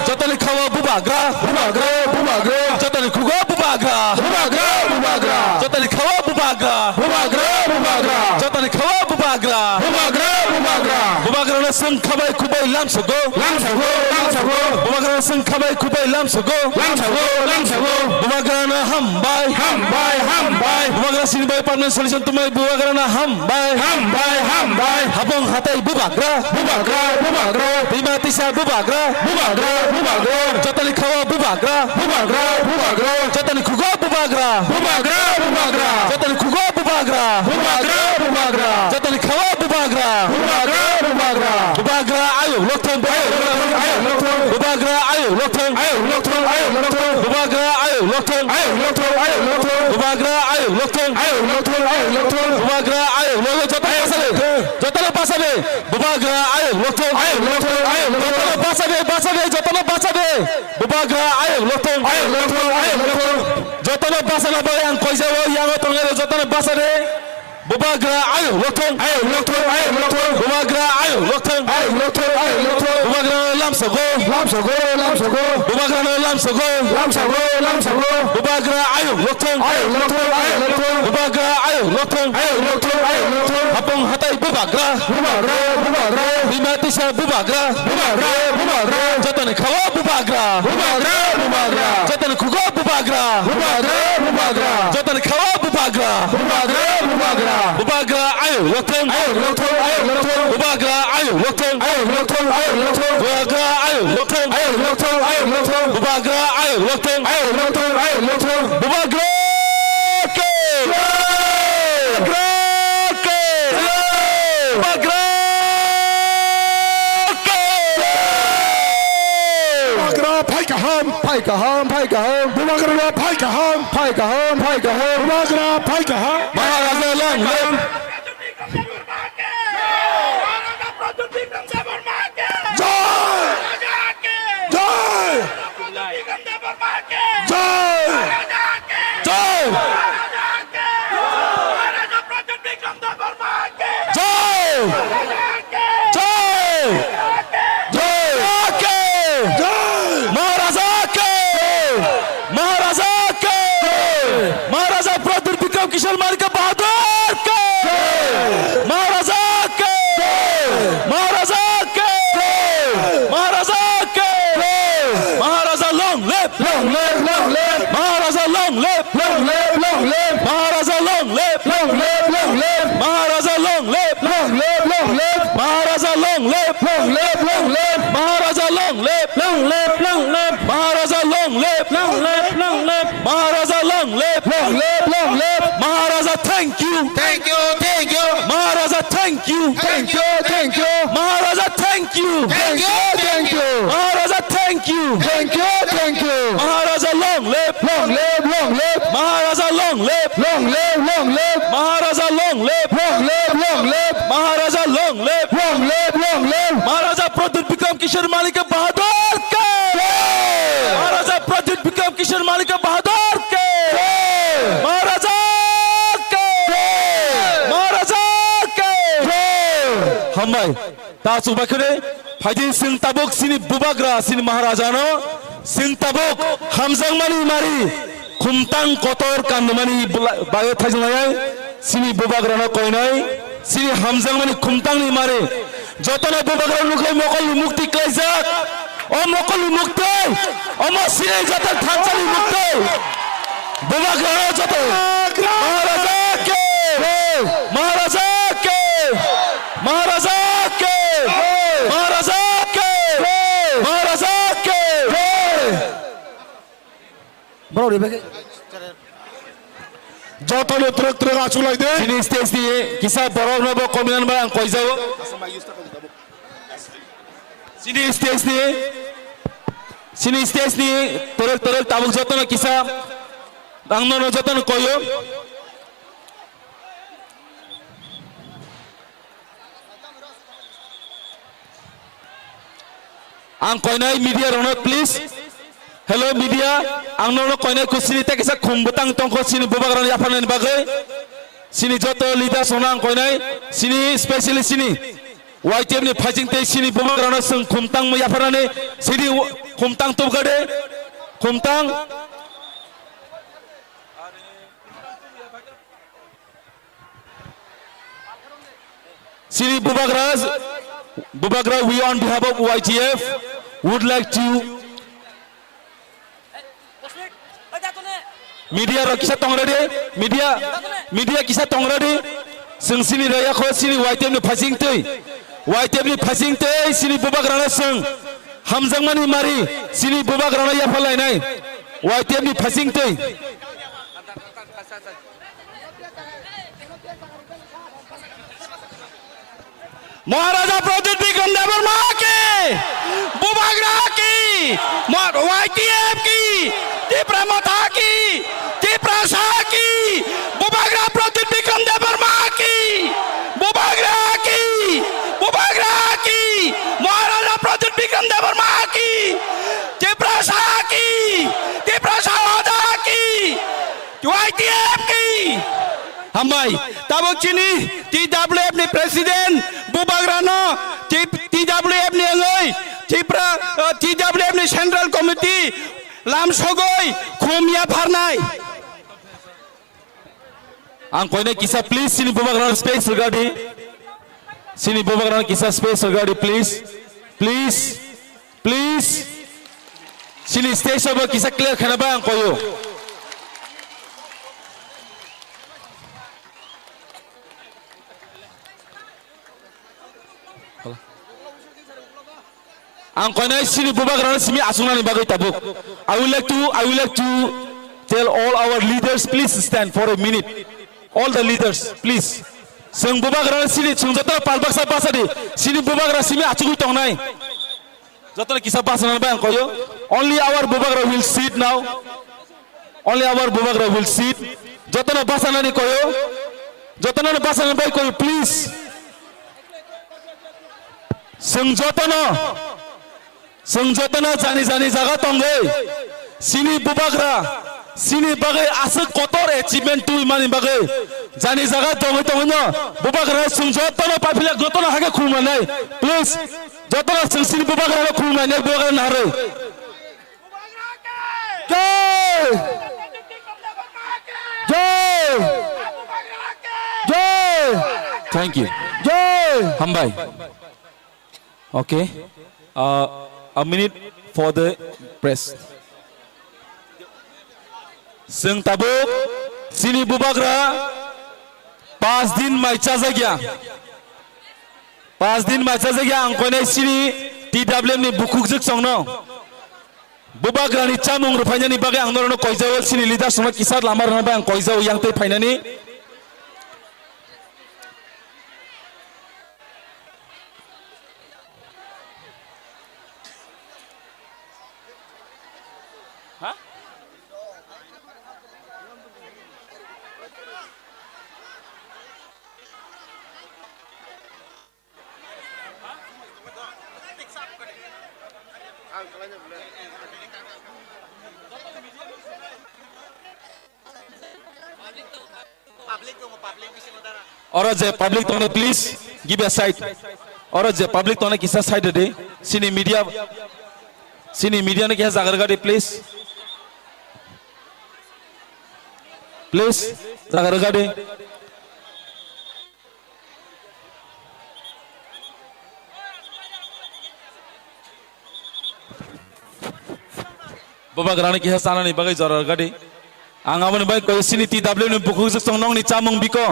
jotali khawa bobagra jotali khugo bobagra jotali khawa bobagra jotali khawa bobagra bobagra no sang khabai kubai lamsago bobagra no sang khabai kubai lamsago bobagra no hambai bobagra sini bai permanent solution tumai bobagra no hambai habong hatai bobagra bima tisa bobagra jotali khawa bobagra jotali khugo bobagra jotali khugo bobagra jotali khawa bobagra bobagra ayo lokthong bobagra ayo lokthong bobagra ayo lokthong bobagra ayo lokthong bobagra ayo jotala pasabe bobagra ayo lokthong jotala pasabe jotala pasabe bobagra ayo lokthong Jotana basana ba yang koi jawo yang tongero jotana basare. Bubagra ayo lokton. Bubagra ayo lokton. Bubagra lamsago. Bubagra lamsago. Bubagra ayo lokton. Bubagra ayo lokton. Apong hatai bubagra. Bimatisha bubagra. Jotana kawa bubagra. Jotana kugo bubagra. Jotana kawa bubagra. Bubagra ayo lokton. Bubagra ayo lokton. Bubagra ayo lokton. Bubagra ayo lokton. Bubagra ke. Bubagra ke. Maharaja long live. महाराजा प्रदुर विक्रम किशोर मालिक बहादुर के महाराजा के महाराजा के महाराजा के महाराजा long live Maharaja long live Maharaja long live Maharaja long live Maharaja long live Maharaja long live Maharaja long live Maharaja long live Maharaja thank you Maharaja thank you Maharaja thank you Maharaja thank you Maharaja long live Maharaja long live Maharaja long live Maharaja long live Maharaja Pradyut Vikram Kishore Malik Bahadur ke Maharaja Pradyut Vikram Kishore Malik Bahadur ke Maharaja Hambai ta subakre Haji Singh Tabuk sini bubagra sini Maharajano Singh Tabuk Hamzang mani mari Khumtang kotor kandmani bayo thajnai sini bubagra no koinai sini Hamzang mani khumtang ni mari jotana bubagra nukai mokol mukti kaizak o mokol mukti o mo sini jata thanchali mukti bubagra joto Maharaja ke Maharaja ke Maharaja ke Maharaja ke Maharaja ke Bro rebeke Jotone truk aculai de sini stage diye kisa borok nobo kominan ba ang koi jawo sini stage diye truk tabuk jotone kisa ang nono jotone koyo ang koinai media ronot please hello media ang nono koinai kusini te kisa kumbutang tongko sini bubagram yapanan bagai sini joto lida sonang koinai sini especially sini YTM ni phajing te sini bubagram sing kumtang mo yapanan sini kumtang tu gade kumtang sini Bubagra, we on behalf of YTF would like to media kisa tongrade media kisa tongrade sing sini raya kho sini YTF ni phasing te sini Bubagra na sing Hamzang mani mari sini Bubagra na ya phalai nai YTF ni phasing te Maharaja Pradyut Vikram Devarma ki Bubagra ki YTF ki Tipramata ki Tiprasa ki Bubagra Pradyut Vikram Devarma ki Bubagra ki Maharaja Pradyut Vikram Devarma ki Tiprasa Oda ki YTF की हमबाय ताबो चिनी TWF नि प्रेसिडेंट बुबाग्रानो TWF नि अंगै TWF नि सेंट्रल कमिटी लामसगै खुमिया फारनाय आं कोइने किसा प्लीज सिनी बुबाग्रानो space regarding Sini Bobagrana kisah space regarding please Sini stage over kisah clear kenapa yang koyo ang koyo sini Bobagrana sini asuna ni bagai tabuk I would like to tell all our leaders please stand for a minute all the leaders please Seng Bobagrana sini jota palbaksa pasadi sini Bobagrana sini acuku tongnai jota kisah pasanan bang koyo only our Bobagrana will sit now only our Bobagrana will sit jota na pasanan ni koyo jota na pasanan bang koyo please seng jota na jani jaga tongai sini Bobagrana sini bagai asal kotor achievement tu imani bagai jani jaga tongo Bobagrana sung jotana papila jotana haga khulmanai please jotana sung sini Bobagrana khulmanai Bobagrana hare jai thank you hambai okay a minute for the press Seng tabuk sini Bobagrana 5 दिन माइचा जागिया 5 दिन माइचा जागिया आंखोने सिनी TWF नि बुकुक जक संगनो Bobagrana नि चामुंग रुफाइनानि बागे आंनोरनो कइजाव सिनी लिडार संग किसार लामार ना बां कइजाव यांते फाइनानि और जे पब्लिक तोने प्लीज गिव अ साइड और जे पब्लिक तोने किसा साइड दे सिनी मीडिया ने क्या जागर गाड़ी प्लीज जागर गाड़ी Bobagrana kisah sana ni bagai jarar gaड़ी आंगावन बाय कोई सिनी TWF नि बुकुक जक संग नि चामुंग बिको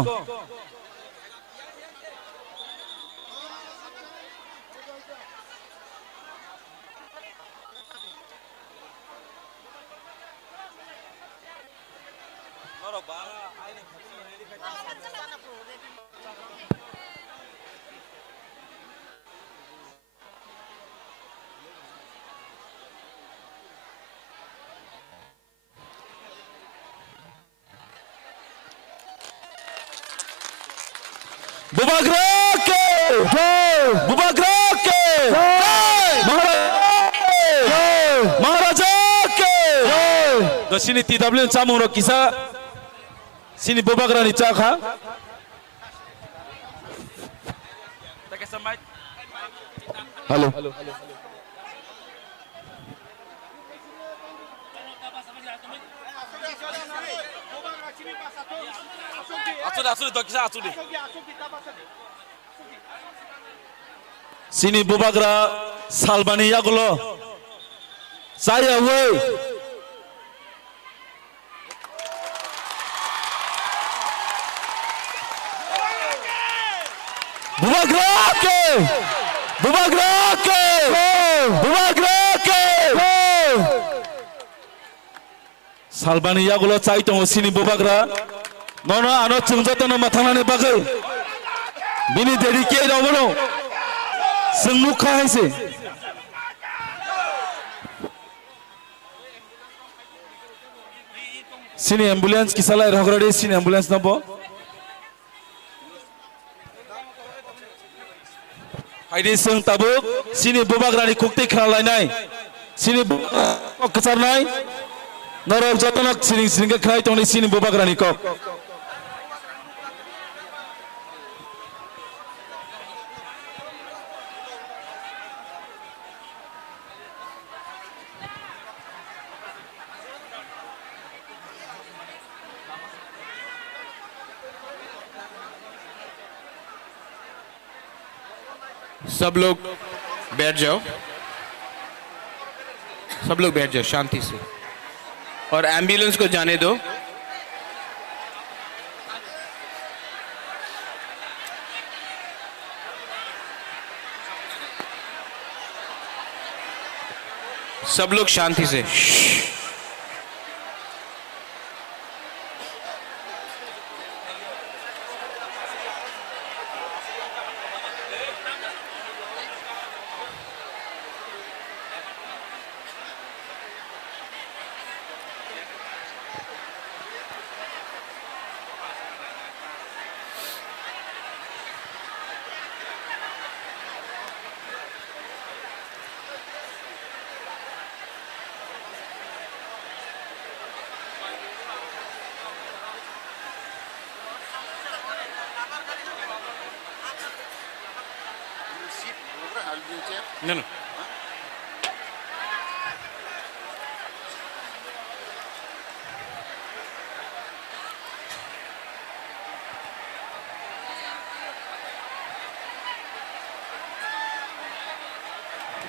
Bobagrana ke Maharaja ke do sini TWF chamung ro kisa sini Bobagrana ni cha kha halo Asudi do kisa asudi Sini Bobagrana Salbani yagulo saya woi Bobagrana ke Salbani yagulo cai tongo sini Bobagrana nono ano chungjotono mathangane bagai bini dedicate obono Sengmuka haise sini ambulance kisala rogorade sini ambulance nabo haide seng tabuk sini Bobagrana ni kukte khalai nai sini kecharnai Norok jotonak sining sining ka khai tong ni sini bubagra ni kok. सब लोग बैठ जाओ, सब लोग बैठ जाओ शांति से, और एम्बुलेंस को जाने दो। सब लोग शांति से। No.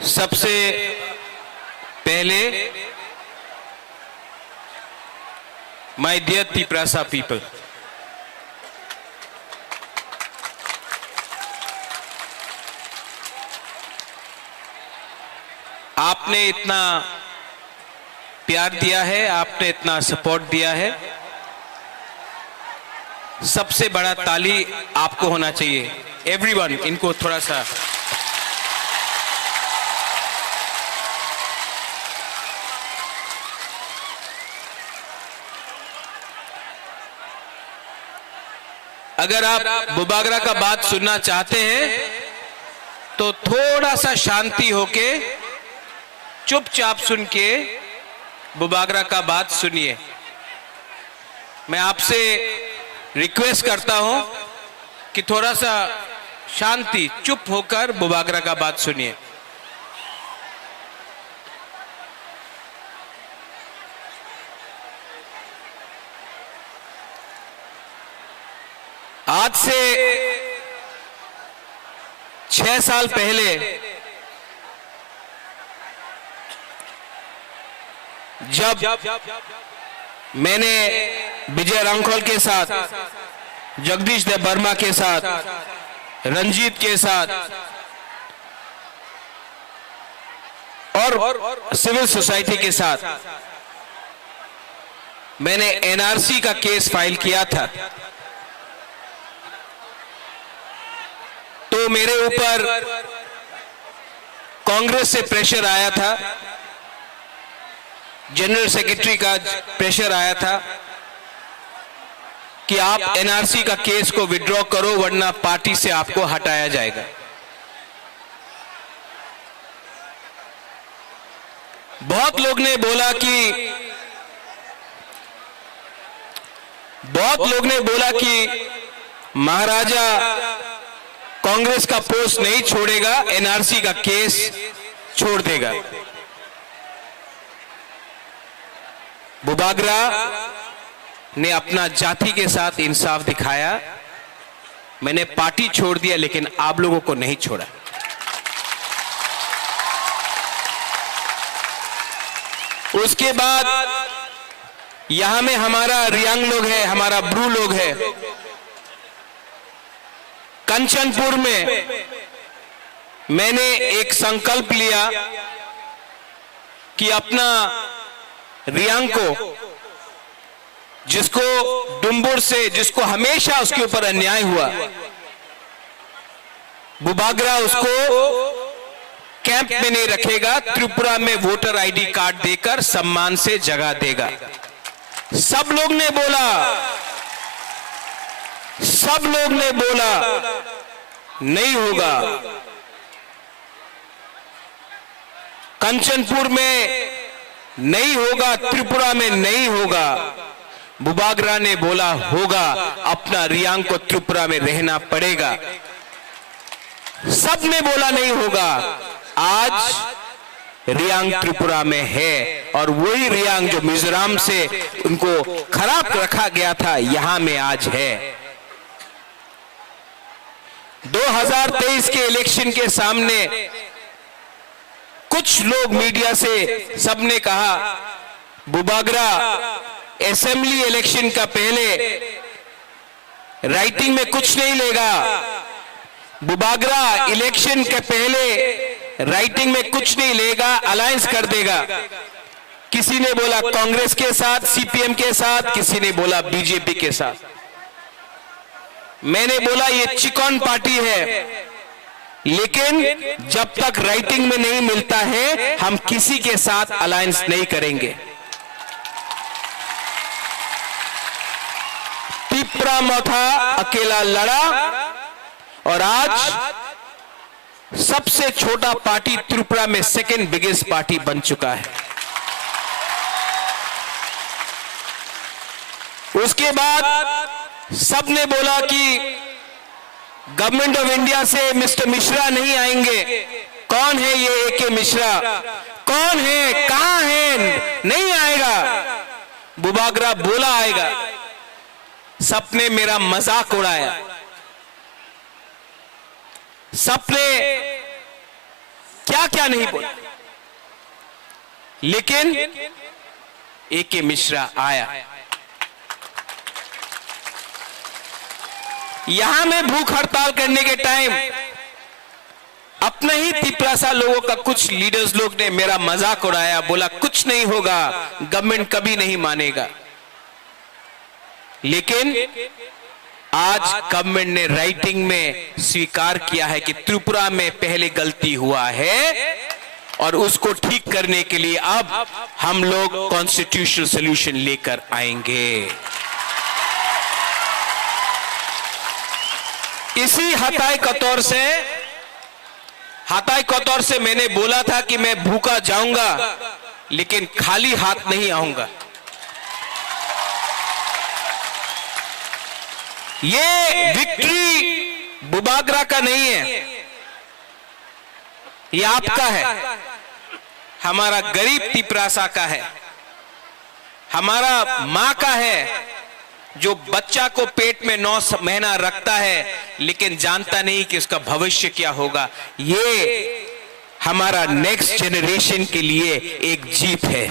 सबसे पहले माय डियर तिपरासा पीपल, आपने इतना प्यार दिया है, आपने इतना सपोर्ट दिया है। सबसे बड़ा ताली आपको होना चाहिए। एवरीवन, इनको थोड़ा सा अगर आप बुबागरा का बात सुनना चाहते हैं तो थोड़ा सा शांति होके चुपचाप सुन के बुबागरा का बात सुनिए। मैं आपसे रिक्वेस्ट करता हूं कि थोड़ा सा शांति, चुप होकर बुबागरा का बात सुनिए। आज से 6 साल पहले जब मैंने विजय रांखोल के साथ, जगदीश देव वर्मा के साथ, रंजीत के साथ और सिविल सोसाइटी के साथ मैंने एनआरसी का केस फाइल किया था, तो मेरे ऊपर कांग्रेस से प्रेशर आया था, जनरल सेक्रेटरी का प्रेशर आया था कि आप एनआरसी का केस को विड्रॉ करो वरना पार्टी से आपको हटाया जाएगा। बहुत लोग ने बोला कि महाराजा कांग्रेस का पोस्ट नहीं छोड़ेगा, एनआरसी का केस छोड़ देगा। बुबागरा ने अपना जाति के साथ इंसाफ दिखाया। मैंने पार्टी छोड़ दिया लेकिन आप लोगों को नहीं छोड़ा। उसके बाद यहां में हमारा रियांग लोग है, हमारा ब्रू लोग है। कंचनपुर में मैंने एक संकल्प लिया कि अपना रियांग को, जिसको डुम्बुर से, जिसको हमेशा उसके ऊपर अन्याय हुआ, बुबागरा उसको कैंप में नहीं रखेगा, त्रिपुरा में वोटर आईडी कार्ड देकर सम्मान से जगह देगा। सब लोग ने बोला नहीं होगा। कंचनपुर में नहीं होगा, त्रिपुरा में नहीं होगा। बुबागरा ने बोला होगा, अपना रियांग को त्रिपुरा में रहना पड़ेगा। सबने बोला नहीं होगा, आज रियांग त्रिपुरा में है और वही रियांग जो मिजोरम से उनको खराब रखा गया था, यहां में आज है। 2023 के इलेक्शन के सामने कुछ लोग मीडिया से सबने कहा बुबागरा असेंबली इलेक्शन का पहले राइटिंग में कुछ नहीं लेगा, बुबागरा इलेक्शन के पहले राइटिंग में कुछ नहीं लेगा, अलायंस कर देगा। किसी ने बोला कांग्रेस के साथ, सीपीएम के साथ, किसी ने बोला बीजेपी के साथ। मैंने बोला ये चिकन पार्टी है, लेकिन जब तक राइटिंग में नहीं मिलता है हम किसी के साथ अलायंस नहीं करेंगे। तिप्रा मोथा अकेला लड़ा और आज सबसे छोटा पार्टी त्रिपुरा में सेकेंड बिगेस्ट पार्टी बन चुका है। उसके बाद सबने बोला कि गवर्नमेंट ऑफ इंडिया से मिस्टर मिश्रा नहीं आएंगे। कौन है ये एके मिश्रा? कौन है? कहां है? नहीं आएगा। बुबागरा बोला आएगा। सबने मेरा मजाक उड़ाया, सबने क्या क्या नहीं बोला, लेकिन एके मिश्रा आया। यहां में भूख हड़ताल करने के टाइम अपने ही तिपरासा लोगों का कुछ लीडर्स लोग ने मेरा मजाक उड़ाया, बोला कुछ नहीं होगा, गवर्नमेंट कभी नहीं मानेगा। लेकिन आज गवर्नमेंट ने राइटिंग में स्वीकार किया है कि त्रिपुरा में पहले गलती हुआ है और उसको ठीक करने के लिए अब हम लोग कॉन्स्टिट्यूशनल सॉल्यूशन लेकर आएंगे। इसी हताई कतौर से मैंने बोला था कि मैं भूखा जाऊंगा लेकिन खाली हाथ नहीं आऊंगा। ये विक्ट्री बुबागरा का नहीं है, ये आपका है, हमारा गरीब तिपरासा का है, हमारा मां का है जो बच्चा को पेट में 9 महीना रखता है लेकिन जानता नहीं कि उसका भविष्य क्या होगा। ये हमारा नेक्स्ट जनरेशन के लिए एक जीत है।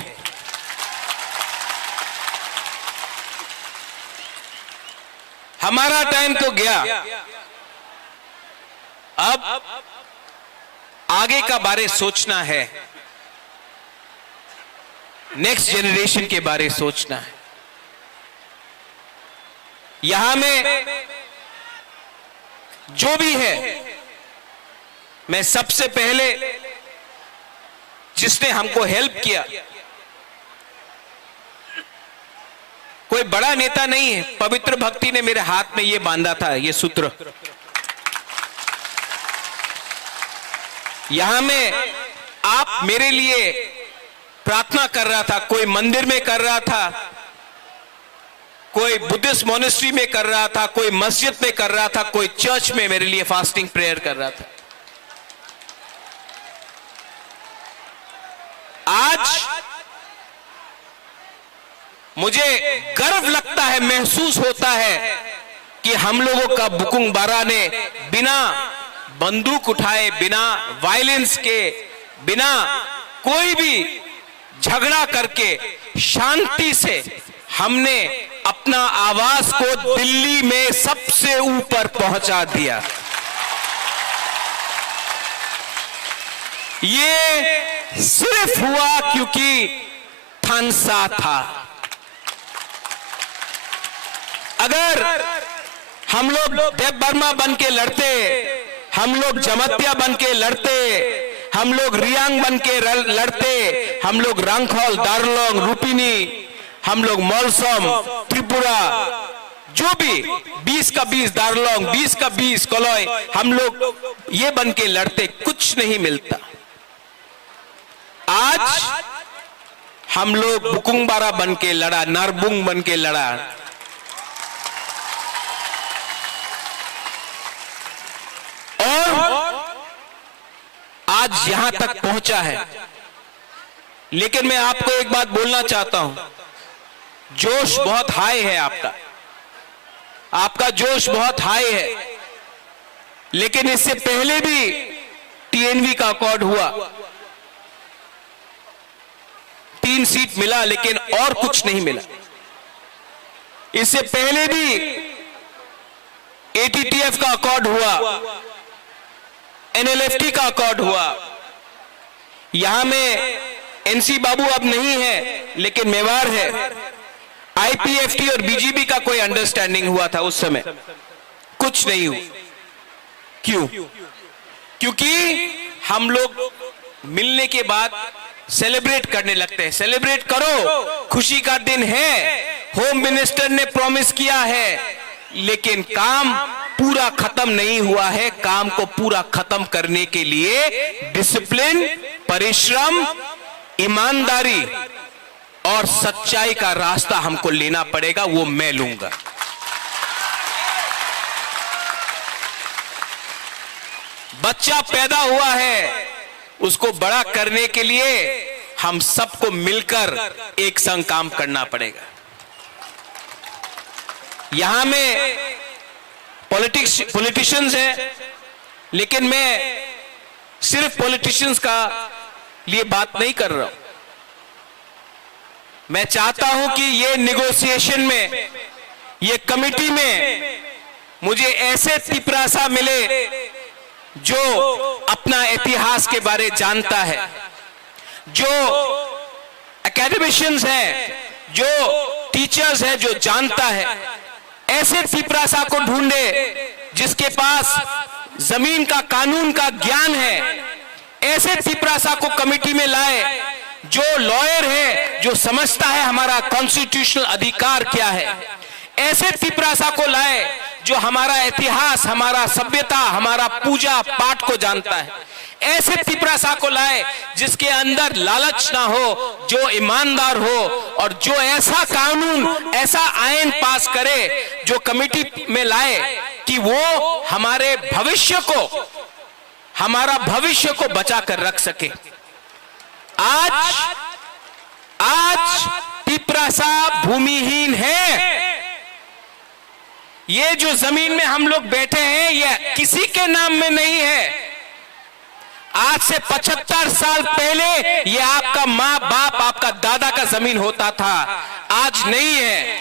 हमारा टाइम तो गया, अब आगे का बारे सोचना है, नेक्स्ट जनरेशन के बारे सोचना है। यहां में जो भी है, मैं सबसे पहले जिसने हमको हेल्प किया, कोई बड़ा नेता नहीं है, पवित्र भक्ति ने मेरे हाथ में ये बांधा था, ये सूत्र। यहां में आप मेरे लिए प्रार्थना कर रहा था, कोई मंदिर में कर रहा था, कोई बुद्धिस्ट मोनेस्ट्री में कर रहा था, कोई मस्जिद में कर रहा था, कोई चर्च में मेरे लिए फास्टिंग प्रेयर कर रहा था। आज मुझे गर्व लगता है, महसूस होता है कि हम लोगों का बुकुंग बारा ने बिना बंदूक उठाए, बिना वायलेंस के, बिना कोई भी झगड़ा करके शांति से हमने अपना आवाज को दिल्ली में सबसे ऊपर पहुंचा दिया। ये सिर्फ हुआ क्योंकि थानसा था। अगर हम लोग देव बर्मा बन के लड़ते, हम लोग जमत्या बन के लड़ते, हम लोग रियांग बन के लड़ते, हम लोग रंगखोल, दार्लोंग, रूपिनी, हम लोग मौलसम, त्रिपुरा, जो भी 20 का 20 दार्लोंग, 20 का 20 कलोय, हम लोग ये बन के लड़ते, कुछ नहीं मिलता। आज हम लोग बुकुंबारा बन के लड़ा, नारबुंग बन के लड़ा। और आज यहां तक पहुंचा है। लेकिन मैं आपको एक बात बोलना चाहता हूं, जोश बहुत हाई है आपका जोश बहुत हाई है। लेकिन इससे पहले भी टीएनवी का अकॉर्ड हुआ, 3 सीट मिला, लेकिन और कुछ नहीं मिला। इससे पहले भी एटीटीएफ का अकॉर्ड हुआ, एनएलएफटी का अकॉर्ड हुआ। यहां में एनसी बाबू अब नहीं है, लेकिन मेवाड़ है। आईपीएफटी और बीजेपी का कोई अंडरस्टैंडिंग हुआ था उस समय, कुछ नहीं हुआ। क्यों? क्योंकि हम लोग मिलने के बाद सेलिब्रेट करने लगते हैं। सेलिब्रेट करो, खुशी का दिन है, होम मिनिस्टर ने प्रॉमिस किया है, लेकिन काम पूरा खत्म नहीं हुआ है। काम को पूरा खत्म करने के लिए डिसिप्लिन, परिश्रम, ईमानदारी और सच्चाई का रास्ता हमको लेना पड़ेगा, वो मैं लूंगा। बच्चा पैदा हुआ है, उसको बड़ा करने के लिए हम सबको मिलकर एक संग काम करना पड़ेगा। यहां में पॉलिटिशियंस हैं, लेकिन मैं सिर्फ पॉलिटिशियंस का लिए बात नहीं कर रहा हूं। मैं चाहता हूं कि ये निगोशिएशन में, ये कमिटी में मुझे ऐसे तिपरासा मिले जो अपना इतिहास के बारे जानता है, जो एकेडमिशियंस हैं, जो टीचर्स हैं, जो जानता है। ऐसे तिपरासा को ढूंढे जिसके पास जमीन का, कानून का ज्ञान है। ऐसे तिपरासा को कमिटी में लाए जो लॉयर है, जो समझता है हमारा कॉन्स्टिट्यूशनल अधिकार क्या है। ऐसे तिपरासा को लाए जो हमारा इतिहास, हमारा सभ्यता, हमारा पूजा पाठ को जानता है। ऐसे तिपरासा को लाए जिसके अंदर लालच ना हो, जो ईमानदार हो, और जो ऐसा कानून, ऐसा आयन पास करे, जो कमिटी में लाए कि वो हमारे भविष्य को, हमारा भविष्य को बचा कर रख सके। आज तिपरासा भूमिहीन है। ये जो जमीन में हम लोग बैठे हैं, ये किसी के नाम में नहीं है। आज से 75 साल पहले ये आपका माँ बाप, आपका दादा का जमीन होता था, आज नहीं है।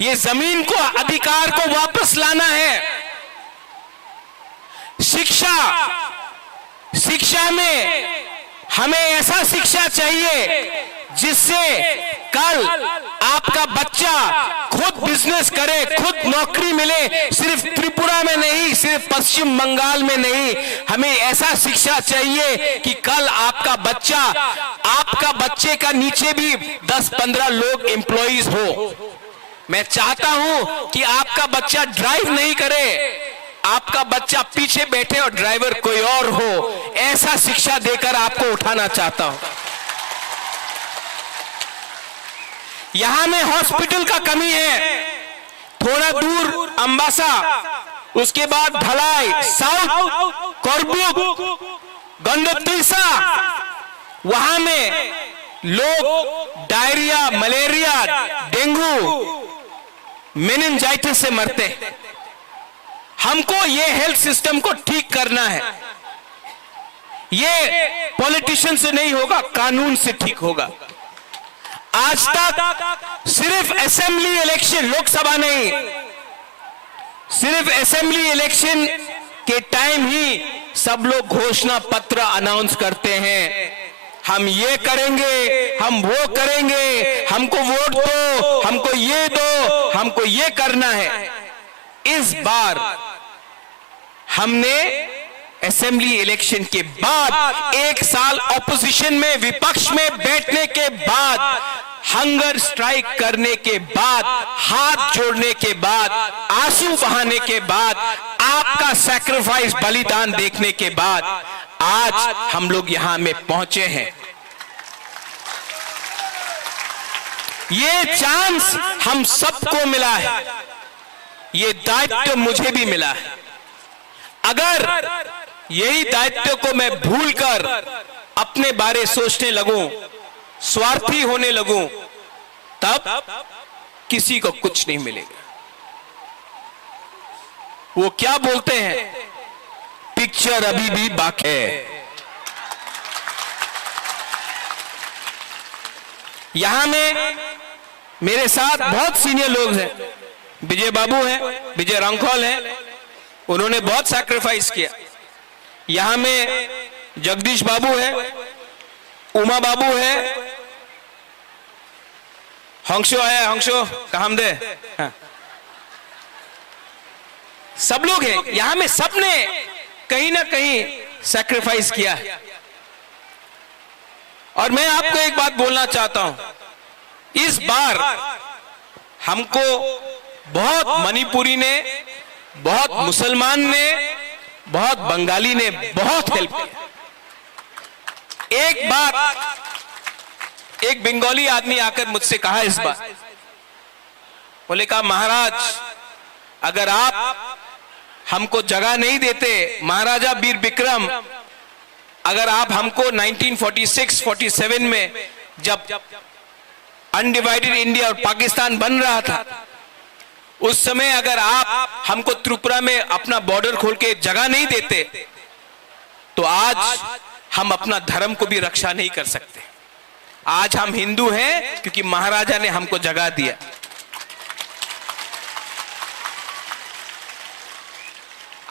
ये जमीन को, अधिकार को वापस लाना है। शिक्षा में हमें ऐसा शिक्षा चाहिए जिससे कल आपका बच्चा खुद बिजनेस करे, खुद नौकरी मिले। सिर्फ त्रिपुरा में नहीं, सिर्फ पश्चिम बंगाल में नहीं, हमें ऐसा शिक्षा चाहिए कि कल आपका बच्चे का नीचे भी 10-15 लोग एम्प्लॉइज हो। मैं चाहता हूं कि आपका बच्चा ड्राइव नहीं करे, आपका बच्चा पीछे बैठे और ड्राइवर कोई और हो। ऐसा शिक्षा देकर आपको उठाना चाहता हूं। यहां में हॉस्पिटल का कमी है, थोड़ा दूर अंबासा, उसके बाद ढलाई, साउथ कोरबुक, गंडतीसा, वहां में लोग डायरिया, मलेरिया, डेंगू, मेनिंजाइटिस से मरते हैं। हमको ये हेल्थ सिस्टम को ठीक करना है। ये पॉलिटिशियन से नहीं होगा, कानून से ठीक होगा। आज तक सिर्फ असेंबली इलेक्शन, लोकसभा नहीं, सिर्फ असेंबली इलेक्शन के टाइम ही सब लोग घोषणा पत्र अनाउंस करते हैं। हम ये करेंगे, हम वो करेंगे, हमको वोट दो, हमको ये दो, हमको ये करना है। इस बार हमने असेंबली इलेक्शन के बाद, 1 साल ऑपोजिशन में, विपक्ष में बैठने के बाद, हंगर स्ट्राइक करने के बाद, हाथ जोड़ने के बाद, आंसू बहाने के बाद, आपका सैक्रिफाइस, बलिदान देखने के बाद आज हम लोग यहां में पहुंचे हैं। ये चांस हम सबको मिला है, ये दायित्व मुझे भी मिला है। अगर यही दायित्व को मैं भूलकर अपने बारे सोचने लगूं, स्वार्थी होने लगूं, तब किसी को कुछ नहीं मिलेगा। वो क्या बोलते हैं, पिक्चर अभी भी बाकी है। यहां में मेरे साथ बहुत सीनियर लोग हैं। विजय बाबू हैं, विजय रंखौल हैं, उन्होंने बहुत सैक्रिफाइस किया। यहां में जगदीश बाबू है, उमा बाबू है, हंसो आया, हंसो काम दे, हाँ। सब लोग हैं यहां में, सबने कहीं ना कहीं सैक्रिफाइस किया है। और मैं आपको एक बात बोलना चाहता हूं, इस बार हमको बहुत मणिपुरी ने, बहुत मुसलमान ने, बहुत बंगाली ने बहुत हेल्प किया। एक बात एक बंगाली आदमी आकर मुझसे कहा इस बार, बोले कहा महाराज अगर आप हमको जगह नहीं देते, महाराजा वीर विक्रम अगर आप हमको 1946-47 में जब अनडिवाइडेड इंडिया और पाकिस्तान बन रहा था, उस समय अगर आप हमको त्रिपुरा में अपना बॉर्डर खोल के जगह नहीं देते, तो आज हम अपना धर्म को भी रक्षा नहीं कर सकते। आज हम हिंदू हैं क्योंकि महाराजा ने हमको जगह दिया।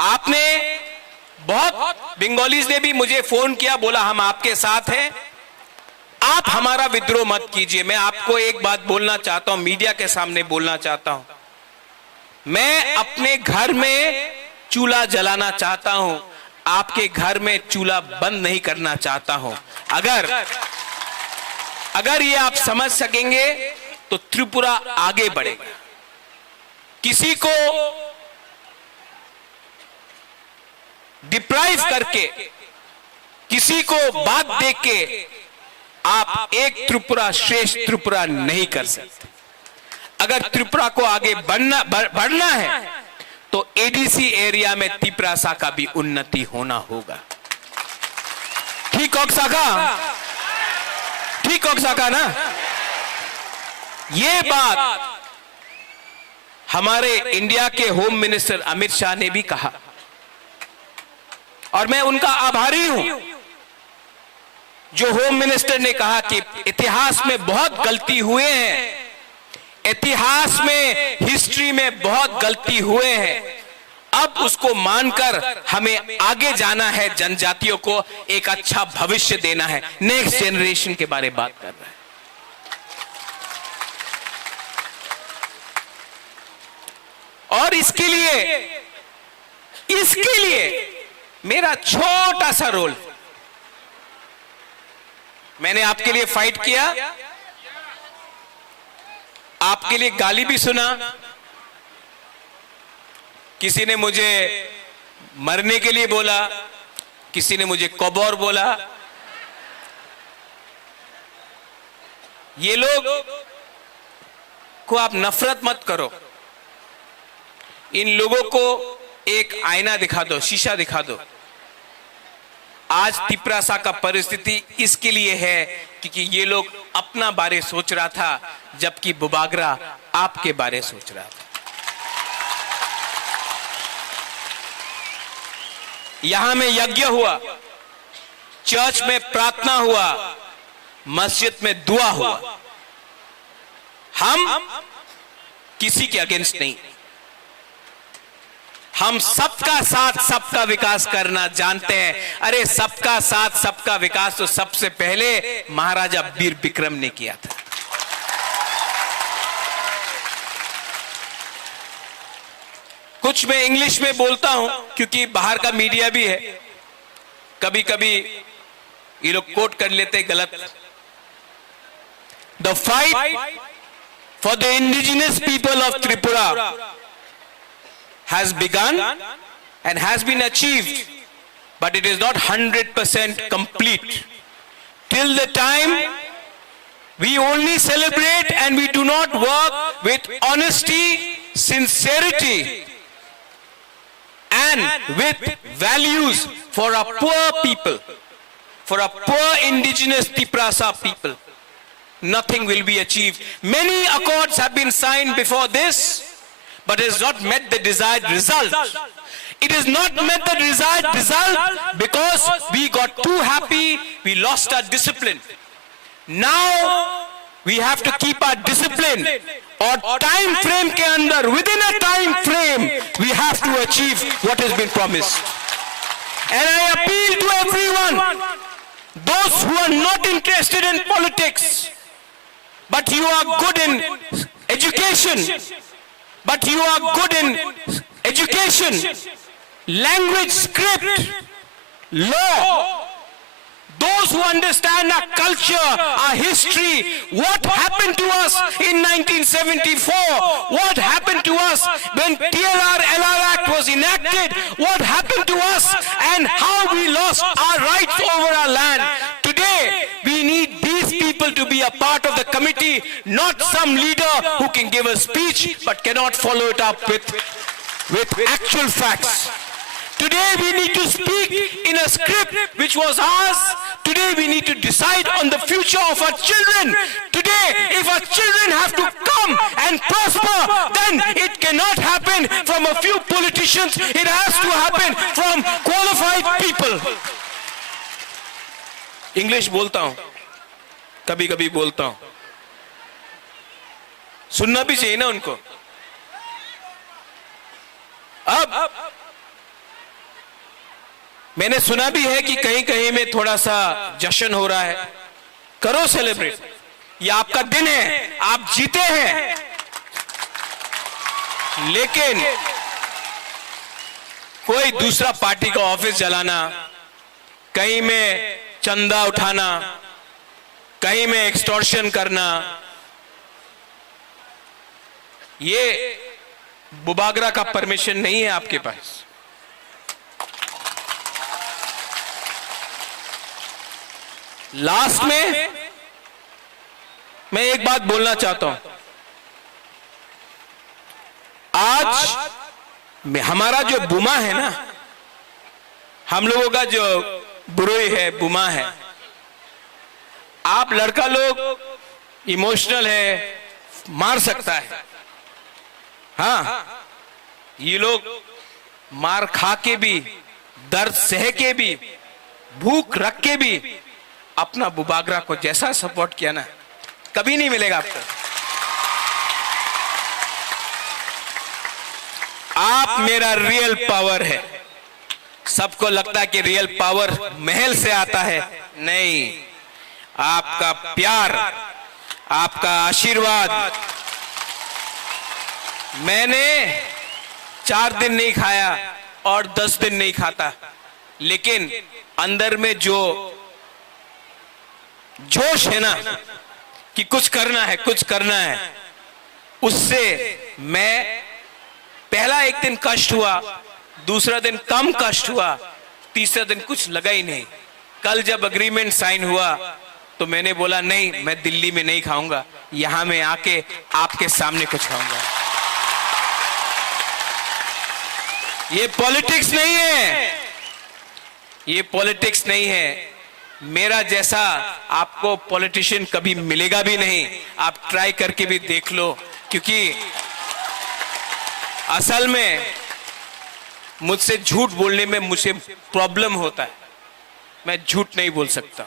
आपने बहुत बंगालीज ने भी मुझे फोन किया, बोला हम आपके साथ हैं, आप हमारा विद्रोह मत कीजिए। मैं आपको एक बात बोलना चाहता हूं, मीडिया के सामने बोलना चाहता हूं, मैं अपने घर में चूल्हा जलाना चाहता हूं, आपके घर में चूल्हा बंद नहीं करना चाहता हूं। अगर ये आप समझ सकेंगे तो त्रिपुरा आगे बढ़ेगा। किसी को डिप्राइव करके, किसी को बात दे के आप एक त्रिपुरा श्रेष्ठ त्रिपुरा नहीं कर सकते। अगर त्रिपुरा को आगे बढ़ना है तो एडीसी एरिया में तिपरासा का भी उन्नति होना होगा। ठीक ऑक्साका, ठीक ऑक्साका ना। ये बात हमारे इंडिया के होम मिनिस्टर अमित शाह ने भी कहा और मैं उनका आभारी हूं, जो होम मिनिस्टर ने कहा कि इतिहास में बहुत गलती हुए हैं, इतिहास में, हिस्ट्री में बहुत गलती हुए हैं, अब उसको मानकर हमें आगे जाना है, जनजातियों को एक अच्छा भविष्य देना है, नेक्स्ट जनरेशन के बारे में बात कर रहा है। और इसके लिए मेरा छोटा सा रोल, मैंने आपके लिए फाइट किया, आपके लिए गाली भी सुना, किसी ने मुझे मरने के लिए बोला, किसी ने मुझे कबौर बोला। ये लोग को आप नफरत मत करो, इन लोगों को एक आईना दिखा दो, शीशा दिखा दो। आज तिपरासा का परिस्थिति इसके लिए है क्योंकि ये लोग अपना बारे सोच रहा था, जबकि बुबागरा आपके बारे सोच रहा था। यहां में यज्ञ हुआ, चर्च में प्रार्थना हुआ, मस्जिद में दुआ हुआ। हम किसी के अगेंस्ट नहीं, हम सबका साथ सबका विकास करना जानते हैं। अरे सबका साथ सबका विकास तो सबसे पहले महाराजा वीर विक्रम ने किया था। कुछ मैं इंग्लिश में बोलता हूं क्योंकि बाहर का मीडिया भी है, कभी कभी ये लोग कोट कर लेते गलत। The fight for the indigenous people of Tripura has begun and has been achieved but it is not 100% complete. Till the time we only celebrate and we do not work with honesty, sincerity, and with values for our poor people, for our poor indigenous Tiprasa people, nothing will be achieved. Many accords have been signed before this, but it has not met the desired result. It has not met the desired result because we got too happy, we lost our discipline. Now we have to keep our discipline, और time frame के अंदर, within a time frame, we have to achieve what has been promised. And I appeal to everyone, those who are not interested in politics, but you are good in education, language, script, law, those who understand our culture, our history, what happened to us in 1974, what happened to us when TLR-LR Act was enacted, what happened to us and how we lost our rights over our land. Today, we need these people to be a part of the committee, not some leader who can give a speech but cannot follow it up with actual facts. Today we need to speak in a script which was ours. Today we need to decide on the future of our children. Today, if our children have to come and prosper, then it cannot happen from a few politicians. It has to happen from qualified people. English बोलता हूं, कभी कभी बोलता हूं, सुनना भी चाहिए ना उनको. अब मैंने सुना भी है कि कहीं कहीं में थोड़ा सा जश्न हो रहा है. करो सेलिब्रेट, ये आपका दिन है, आप जीते हैं. लेकिन कोई दूसरा पार्टी का ऑफिस जलाना, कहीं में चंदा उठाना, कहीं में एक्सटॉर्शन करना, ये बुबागरा का परमिशन नहीं है आपके पास. लास्ट में मैं एक बात बोलना चाहता हूं. आज हमारा जो बुमा है ना, हम लोगों का जो बुरोई है, बुमा है, आप लड़का लोग इमोशनल है, मार सकता है. हाँ, ये लोग मार खा के भी, दर्द सह के भी, भूख रख के भी अपना बुबागरा को जैसा सपोर्ट किया ना, कभी नहीं मिलेगा आपको. आप मेरा रियल पावर है. सबको लगता है कि रियल पावर महल से आता है. नहीं, आपका प्यार, आपका आशीर्वाद. मैंने 4 दिन नहीं खाया और 10 दिन नहीं खाता, लेकिन अंदर में जो जोश है ना कि कुछ करना है, कुछ करना है, उससे मैं पहला एक दिन कष्ट हुआ, दूसरा दिन कम कष्ट हुआ, तीसरा दिन कुछ लगा ही नहीं. कल जब एग्रीमेंट साइन हुआ तो मैंने बोला नहीं, मैं दिल्ली में नहीं खाऊंगा, यहां मैं आके आपके सामने कुछ खाऊंगा. ये पॉलिटिक्स नहीं है, ये पॉलिटिक्स नहीं है. मेरा जैसा आपको पॉलिटिशियन कभी मिलेगा भी नहीं. आप ट्राई करके भी देख लो, क्योंकि असल में मुझसे झूठ बोलने में मुझे प्रॉब्लम होता है. मैं झूठ नहीं बोल सकता.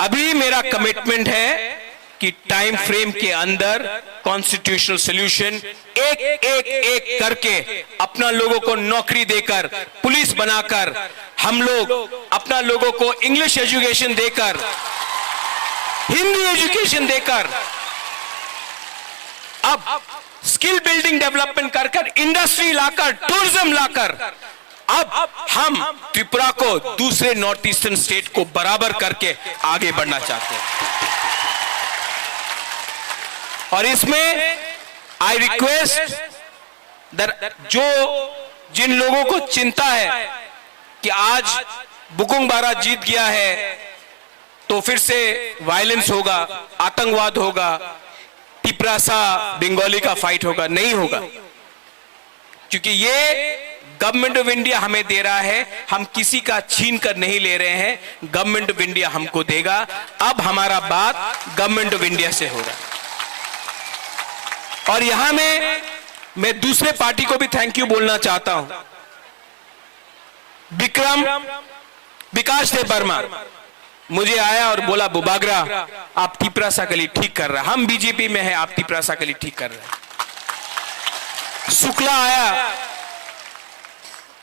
अभी मेरा कमिटमेंट है कि टाइम फ्रेम के अंदर कॉन्स्टिट्यूशनल सॉल्यूशन एक करके अपना लोगों को नौकरी देकर, पुलिस बनाकर, हम लोग अपना लोगों को इंग्लिश एजुकेशन देकर, हिंदी एजुकेशन देकर, अब स्किल बिल्डिंग डेवलपमेंट कर इंडस्ट्री लाकर, टूरिज्म लाकर, अब हम त्रिपुरा को दूसरे नॉर्थ ईस्टर्न स्टेट को बराबर करके आगे बढ़ना चाहते हैं. और इसमें आई रिक्वेस्ट जिन लोगों को चिंता है कि आज बुकुंग बारा जीत गया है तो फिर से वायलेंस होगा, आतंकवाद होगा, टिपरासा बंगाली का फाइट होगा। नहीं होगा, क्योंकि ये गवर्नमेंट ऑफ इंडिया हमें दे रहा है, हम किसी का छीन कर नहीं ले रहे हैं, गवर्नमेंट ऑफ इंडिया हमको देगा। अब हमारा बात गवर्नमेंट ऑफ इंडिया से हो रहा है। और यहां में मैं दूसरे पार्टी को भी थैंक यू बोलना चाहता हूं। विकास देव वर्मा मुझे आया और बोला, बुबागरा आप टिपरासा के लिए ठीक कर रहे हैं, हम बीजेपी में हैं, आप टिपरासा के लिए ठीक कर रहे हैं। शुक्ला आया,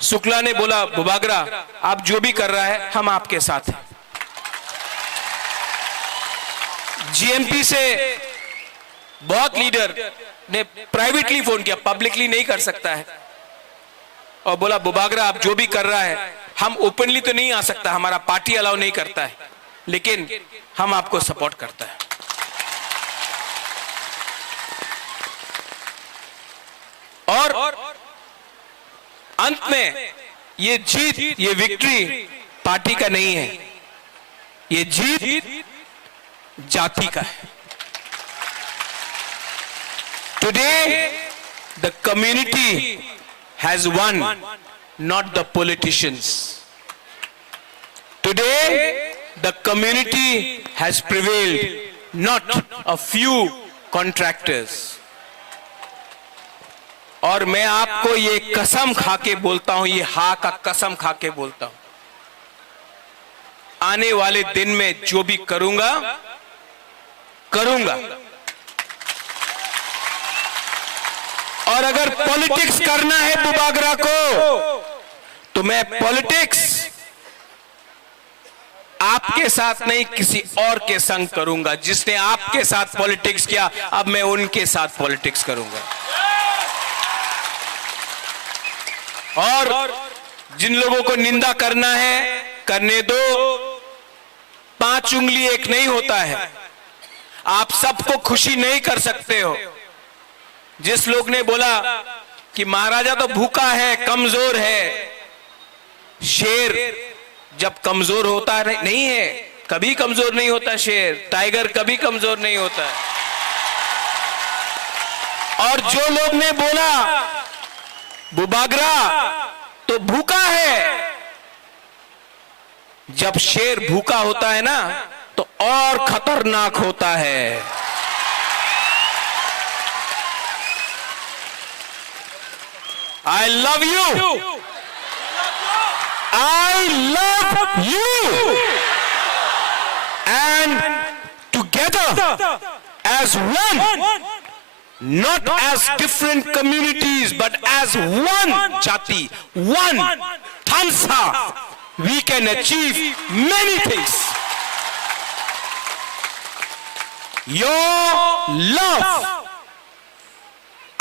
शुक्ला ने बोला, बुबागरा आप जो भी कर रहा है हम आपके साथ हैं। जीएमपी से बहुत लीडर ने प्राइवेटली फोन किया, पब्लिकली नहीं कर सकता है, और बोला बुबागरा आप जो भी कर रहा है, हम ओपनली तो नहीं आ सकता, हमारा पार्टी अलाउ नहीं करता है, लेकिन हम आपको सपोर्ट करता है। और अंत में ये जीत, ये विक्ट्री पार्टी का नहीं है, ये जीत जाति का है। Today the community has won, not the politicians. Today, the community has prevailed, not a few contractors. और मैं आपको ये कसम खा के बोलता हूं, ये हा का कसम खा के बोलता हूं, आने वाले दिन में जो भी करूंगा करूंगा। और अगर पॉलिटिक्स करना है बुबागरा को, तो मैं पॉलिटिक्स आपके साथ नहीं किसी और के संग करूंगा। जिसने आपके साथ पॉलिटिक्स किया, अब मैं उनके साथ पॉलिटिक्स करूंगा। और जिन लोगों को निंदा करना है करने दो, 5 उंगली एक नहीं होता है, आप सबको खुशी नहीं कर सकते हो। जिस लोग ने बोला कि महाराजा तो भूखा है, कमजोर है, शेर जब कमजोर होता है, नहीं है, कभी कमजोर नहीं होता शेर, टाइगर कभी कमजोर नहीं होता। और जो लोग ने बोला बुबागरा तो भूखा है, जब शेर भूखा होता है ना तो और खतरनाक होता है। I love you. I love you. And together as one, not as different communities, but as one Jati, one Thansa, we can achieve many things. Your love,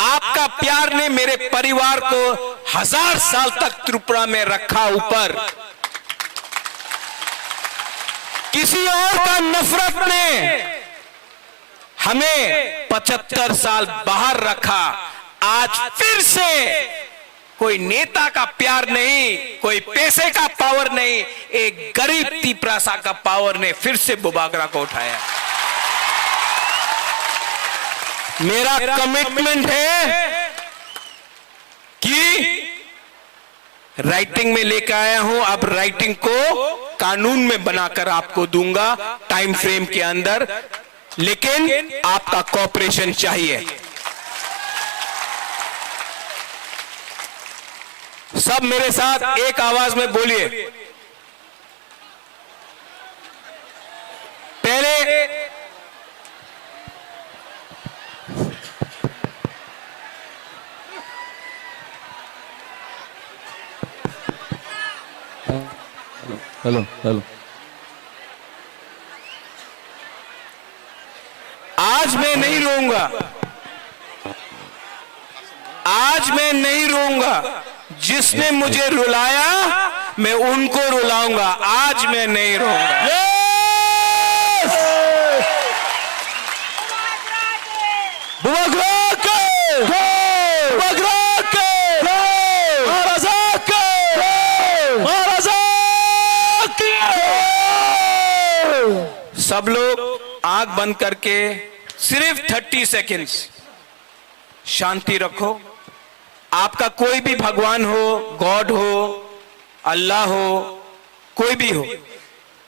आपका प्यार ने मेरे परिवार को 1000 साल तक त्रिपुरा में रखा ऊपर। किसी और का नफरत ने हमें 75 साल बाहर रखा। आज फिर से कोई नेता का प्यार नहीं, कोई पैसे का पावर नहीं, एक गरीब टिपरासा का पावर ने फिर से बुबागरा को उठाया। मेरा कमिटमेंट है कि राइटिंग में लेकर आया हूं, अब राइटिंग को कानून में बनाकर आपको दूंगा टाइम फ्रेम के अंदर, लेकिन आपका कोऑपरेशन चाहिए। सब मेरे साथ एक आवाज में बोलिए। पहले हेलो हेलो, आज मैं नहीं रोऊंगा, आज मैं नहीं रोऊंगा। जिसने मुझे रुलाया मैं उनको रुलाऊंगा, आज मैं नहीं रोऊंगा। महाराजा सब लोग आंख बंद करके सिर्फ 30 सेकेंड्स शांति रखो। आपका कोई भी भगवान हो, गॉड हो, अल्लाह हो, कोई भी हो,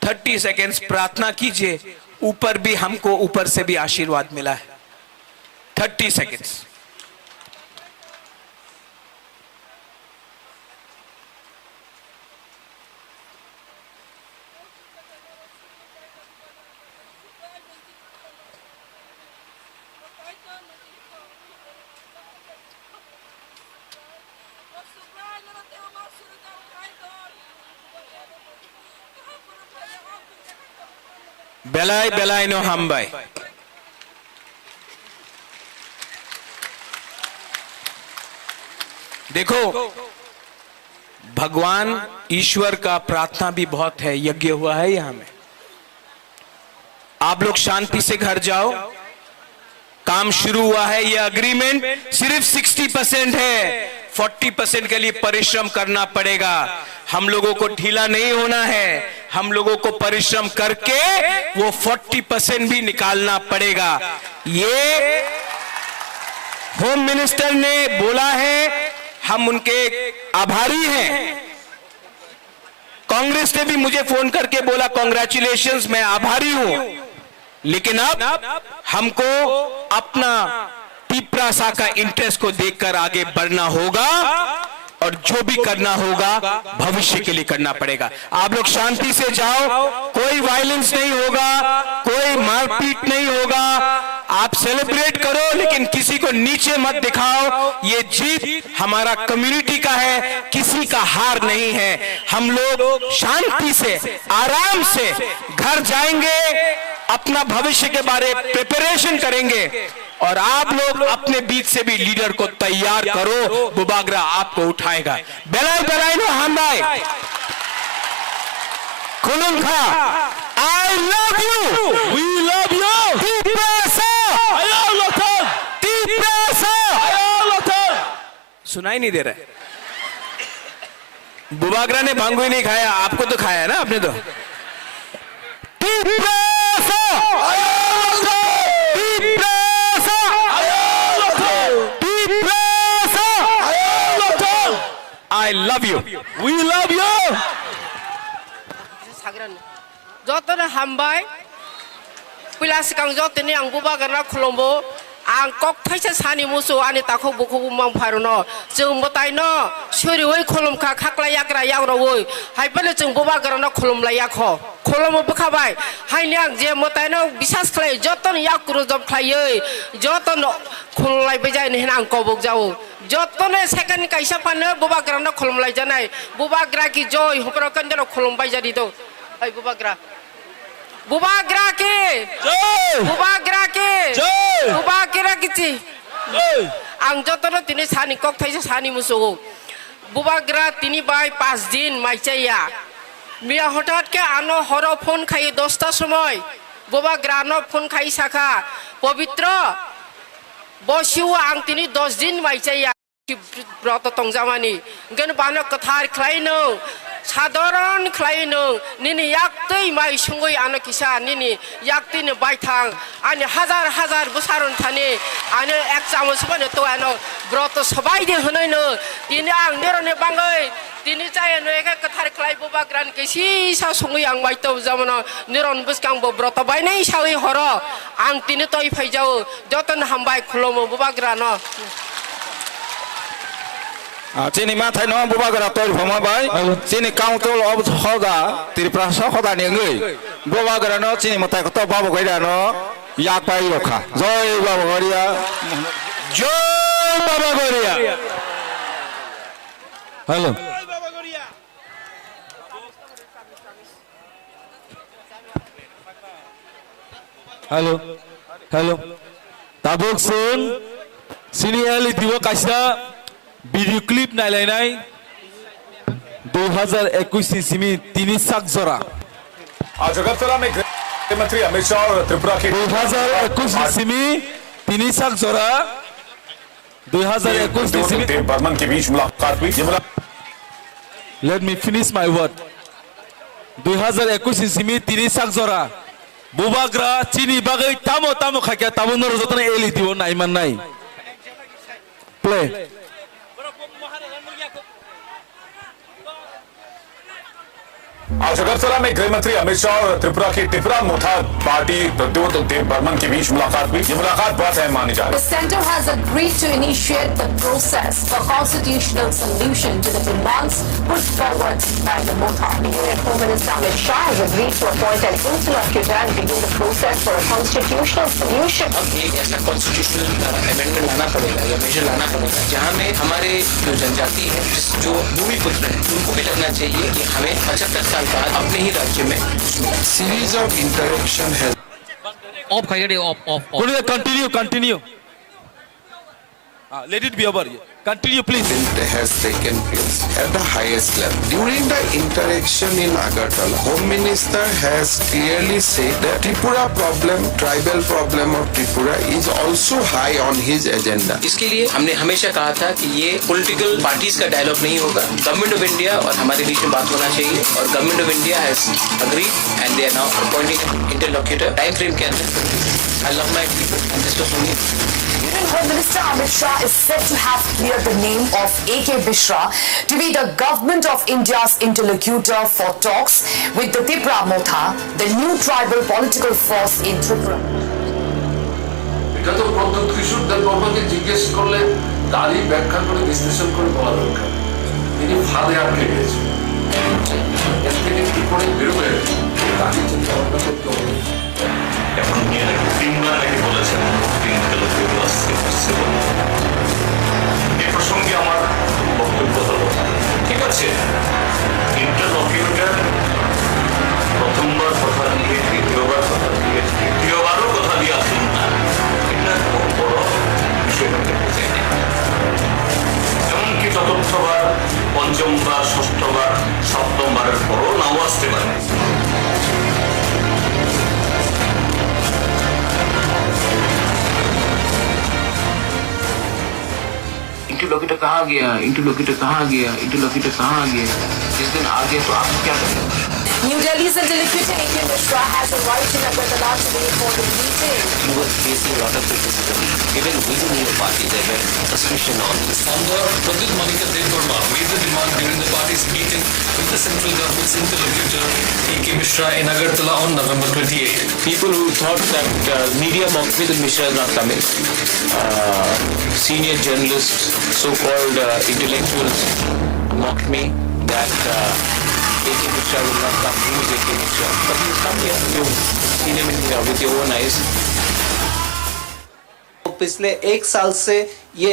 30 सेकेंड्स प्रार्थना कीजिए। ऊपर भी हमको ऊपर से भी आशीर्वाद मिला है। 30 सेकेंड्स। बेलाय बेलाय नो हामबाय। देखो, भगवान ईश्वर का प्रार्थना भी बहुत है, यज्ञ हुआ है यहां में। आप लोग शांति से घर जाओ। काम शुरू हुआ है। ये अग्रीमेंट सिर्फ 60% है। 40% के लिए परिश्रम करना पड़ेगा। हम लोगों को ढीला नहीं होना है। हम लोगों को परिश्रम करके वो 40% भी निकालना पड़ेगा। ये होम मिनिस्टर ने बोला है, हम उनके आभारी हैं। कांग्रेस ने भी मुझे फोन करके बोला कांग्रेचुलेशंस, मैं आभारी हूं। लेकिन अब हमको अपना तीपरासा का इंटरेस्ट को देखकर आगे बढ़ना होगा और जो भी करना होगा भविष्य के लिए करना पड़ेगा। आप लोग शांति से जाओ, कोई वायलेंस नहीं होगा, कोई मारपीट नहीं होगा। आप सेलिब्रेट करो लेकिन किसी को नीचे मत दिखाओ। ये जीत हमारा कम्युनिटी का है, किसी का हार नहीं है। हम लोग शांति से आराम से घर जाएंगे, अपना भविष्य के बारे प्रिपरेशन करेंगे और आप लोग अपने बीच से भी लीडर को तैयार करो। बुबागरा आपको उठाएगा। बेलाय बेलाय नो हामबाय। खुलुमखा। I love you. We love you. Tiprasa. Tiprasa. सुनाई नहीं दे रहा है। बुबागरा ने भांगू ही नहीं खाया, आपको तो खाया ना आपने तो। I love you. We love you. Jotone hambai. Pila sekang jotone ang bubagarna khulombo. Ang kok thaisa sani musu ani takho buku mang pharono. Jeng motai no suri wei khulom kha khakla yakra yakro wei. Hai pele jeng bubagarna khulom la yakho. Khulom bukhabai. Hai liang je motai no bisas khlai joton yakru job khlai joton khulai bejai ni ang kobok jao. Jotone second kaisa pane bubagarna khulom lai janai. Bubagra ki joy hopro kandero khulom bai jadi do. Hai bubagra. Bubagra ke. Joy. Bubagra ke. Joy. Bubagra kici. Joy. Ang jotono tini sani kok thaisa sani musugo. Bubagra tini bai 5 din maicaya. Mia hotat ke ano horo phone khai 10ta somoy. Bubagra no phone khai sakha. Pabitra bosiu ang tini 10 din maicaya. Broto tongjamani. Gen bana kathar khlaino. साधारण खलाइनो निनी याक्तै माइ संगै आनो किसा निनी याक्तिनो बाइथां आनि हजार हजार बसारन थाने आनो एक चामच बने तो आनो ब्रत सबाइ दे हनैनो दिने आं नेरने बांगै दिने जायनो एक कथार खलाइ बुबाग्रान केसि सा संगै आं माइतो जामनो नेरन बसकां बो ब्रत बाइनै सावै हर आं दिने तय फैजाओ जतन हामबाय खुलमो बुबाग्रानो Sini mathai no bubagra tol phama bai. Sini council of hoda Triprasa hoda ni ngai. Bubagra no sini mathai ko babu gaida no yak pai rokha. Joy Baba Goria. Joy Baba Goria. Hello. Hello. Hello. Tabuk sun. Sini ali diwa kaisa video clip नायलायनाय 2021 इस्वी 3 साक जरा आज अगरतला में गृह मंत्री अमित शाह और त्रिपुरा के 2021 इस्वी 3 साक जरा 2021 इस्वी देव बर्मन के बीच मुलाकात हुई। Let me finish my word 2021 इस्वी 3 साक जरा Bubagra chini bagai tamo khakya tamo nor jotna eli dibo nai man nai. Play. आज अगरतला में गृह मंत्री अमित शाह और त्रिपुरा की टिपरा मोथा पार्टी प्रद्योत देव बर्मन के बीच मुलाकात हुई। ये मुलाकात बहुत अहम मानी जा रही है। The centre has agreed to initiate the process for constitutional solution to the demands put forward by the Motha. Union Home Minister Amit Shah has agreed to appoint an interlocutor and begin the process for a constitutional solution. अब एक ऐसा कॉन्स्टिट्यूशनल अमेंडमेंट लाना पड़ेगा या मेजर लाना पड़ेगा जहाँ में हमारे जो जनजाति है जो भूमिपुत्र हैं उनको भी लगना चाहिए कि हमें 75 साल बाद अपने ही राज्य में series of interaction has of Continue. Let it be over. Continue, please. taken place at the highest level. During the interaction in Agartala, Home Minister has clearly said that Tripura problem, tribal problem of Tripura is also high on his agenda. इसके लिए हमने हमेशा कहा था कि ये पॉलिटिकल पार्टीज का डायलॉग नहीं होगा, गवर्नमेंट ऑफ इंडिया और हमारे बीच में बात होना चाहिए और government of India has agreed and they are now appointing interlocutor time frame के अंदर। I love my people and this was only Union Home Minister Amit Shah is said to have cleared the name of AK Mishra to be the Government of India's interlocutor for talks with the Tripura Motha, the new tribal political force in Tripura. এটা তো প্রদ্যোৎ কিশোর দেব বর্মাকে জিজ্ঞেস করলে তারই ব্যাখ্যা করে বিশ্লেষণ করে বলা দরকার। তিনি ফাঁদে আটকে গেছেন। এর থেকে কি করে বেরোবে তাকে চিন্তা ভাবনা করতে হবে। এখন নিয়ে নাকি 3 বার নাকি বলেছেন এ প্রসঙ্গে আমার বক্তব্য হলো ঠিক আছে ইন্টারলকিউটর প্রথমবার কথা দিয়ে দ্বিতীয়বার কথা দিয়ে তৃতীয়বারও কথা দিয়ে আসুন না এটা খুব বড় বিষয় হতে বুঝে নেই এমনকি চতুর্থবার পঞ্চমবার ষষ্ঠবার সপ্তমবারের পরও নাও আসতে পারে इंटरलॉक्यूटर कहाँ गया जिस दिन आ गया तो आप क्या करेंगे? New Delhi's interlocutor AK Mishra has arrived in Agartala today for the meeting. You were facing a lot of criticism. Even within your party, there were suspicion on this. Under Pradyut Manika Dev Verma made the demand during the party's meeting with the central government's interlocutor AK Mishra in Agartala on November 28. People who thought that media mocked me that Mishra is not coming. Senior journalists, so-called intellectuals mocked me that AK Mishra will not come. Who is AK Mishra? But he's come here. You've seen him with your own eyes. पिछले एक साल से ये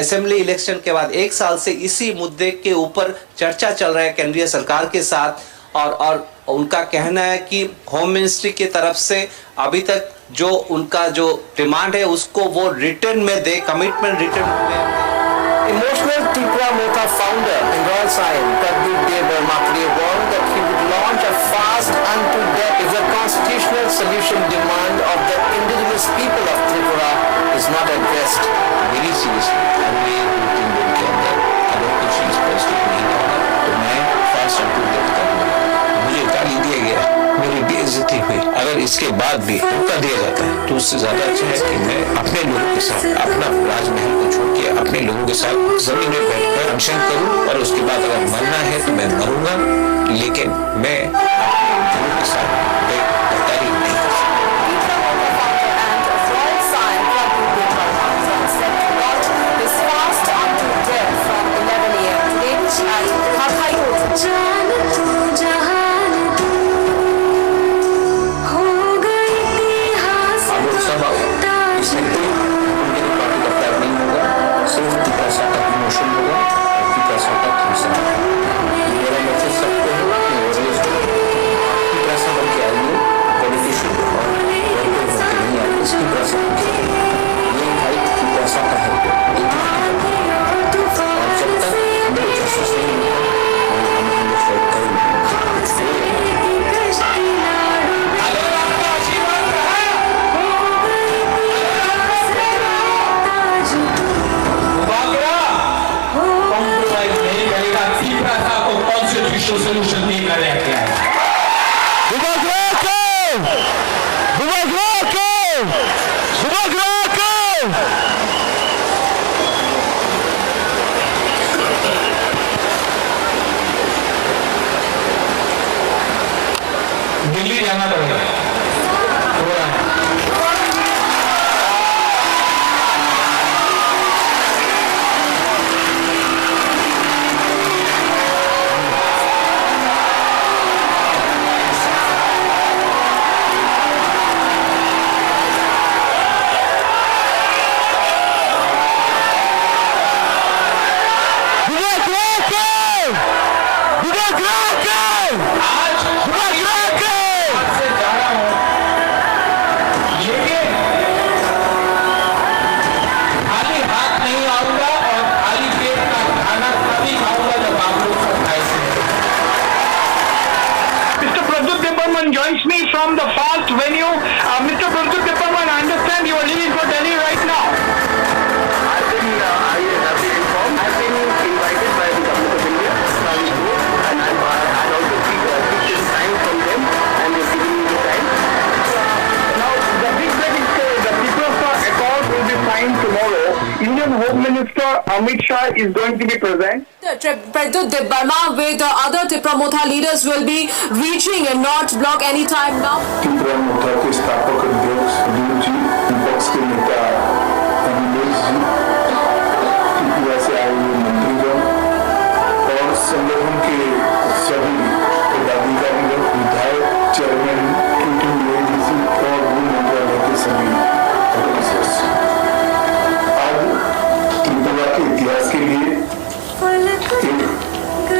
असेंबली इलेक्शन के बाद एक साल से इसी मुद्दे के ऊपर चर्चा चल रहा है केंद्रीय सरकार के साथ और उनका कहना है कि होम मिनिस्ट्री की तरफ से अभी तक जो उनका जो डिमांड है उसको वो रिटर्न में दे कमिटमेंट रिटर्न में। Emotional Tripura Motha founder and Royal Scion Pradyut Dev Verma warned that he would launch a fast unto death if the constitutional solution demand of the indigenous people of Tripura is not addressed very seriously. अगले 2-3 दिन के अंदर अगर कुछ स्पष्ट नहीं होगा तो मैं फास्ट unto death करूंगा। मुझे गाली दिया गया, मेरी बेइज्जती हुई। अगर इसके बाद भी मौका दिया जाता है तो उससे ज्यादा अच्छा है कि मैं अपने लोगों के साथ अपना राजमहल को छोड़ के अपने लोगों के साथ जमीन में बैठकर अनशन करूं और उसके बाद अगर मरना है तो मैं मरूंगा, लेकिन मैं अपने लोगों के साथ गद्दारी नहीं कर सकता। Bubagra! बुबाग्रा को दिल्ली जाना पड़ेगा। Joins me from the fast venue. Mr. Pradyut Deparman, I understand you are leaving for Delhi right now. I've been informed. I've been invited by the government of India, and I also seek time from them, and they're giving me the time. Now, the big thing is the Tripura Accord will be signed tomorrow. Indian Home Minister Amit Shah is going to be present. Pradyut Debarma with other Tripura Motha leaders will be reaching and not block any time now. Tripura मोर्चा के स्थापक अध्यक्ष अब्दुल जी, विपक्ष के नेता अनिलेश जी, त्रिपुरा से आए हुए मंत्रीगण और संगठन के सभी पदाधिकारीगण, विधायक, चेयरमैन, एडीसी और गृह मंत्रालय के सभी ऑफिसर्स। आज त्रिपुरा के इतिहास के लिए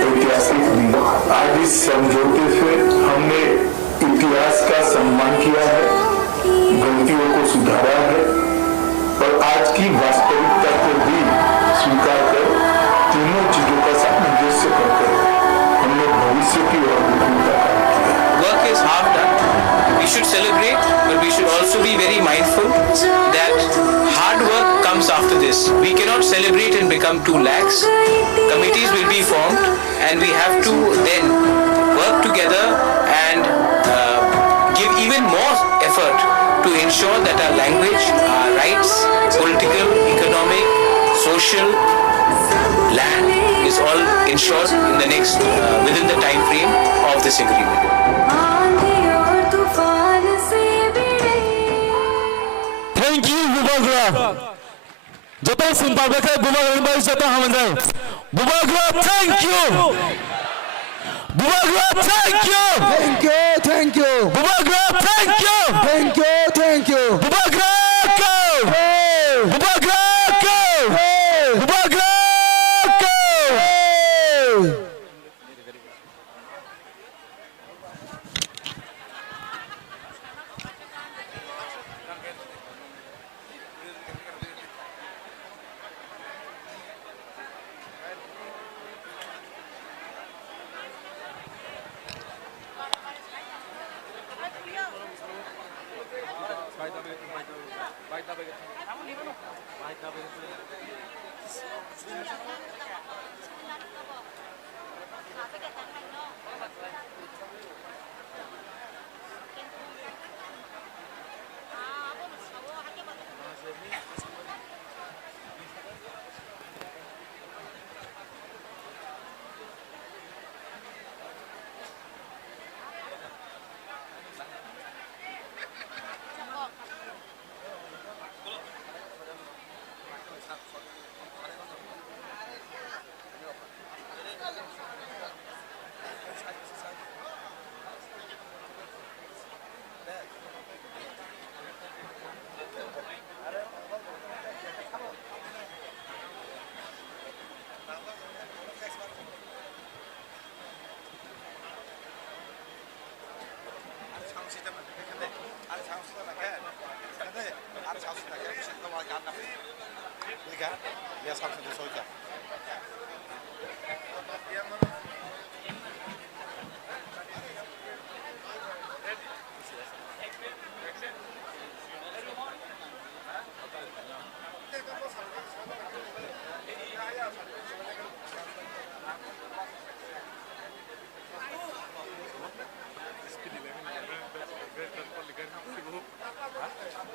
ऐतिहासिक दिन। आज इस समझौते से हमने इतिहास का सम्मान किया है, गलतियों को सुधारा है और आज की वास्तविकता को भी स्वीकार कर तीनों चीजों का सामंजस्य करके हमने भविष्य की ओर देखने का काम किया। Work is half done. We should celebrate, but we should also be very mindful that hard work comes after this. We cannot celebrate and become too lax. Committees will be formed, and we have to then work together and give even more effort to ensure that our language, our rights, political, economic, social, land is all ensured in the next within the time frame of this agreement. Thank you बुबाग्रा जतो सुनता बेखे बुबाग्रा भाई जतो हम जाए बुबाग्रा थैंक यू बुबाग्रा थैंक यू थैंक यू बुबाग्रा थैंक यू थैंक यू बुबाग्रा को बुबाग्रा को बुबाग्रा को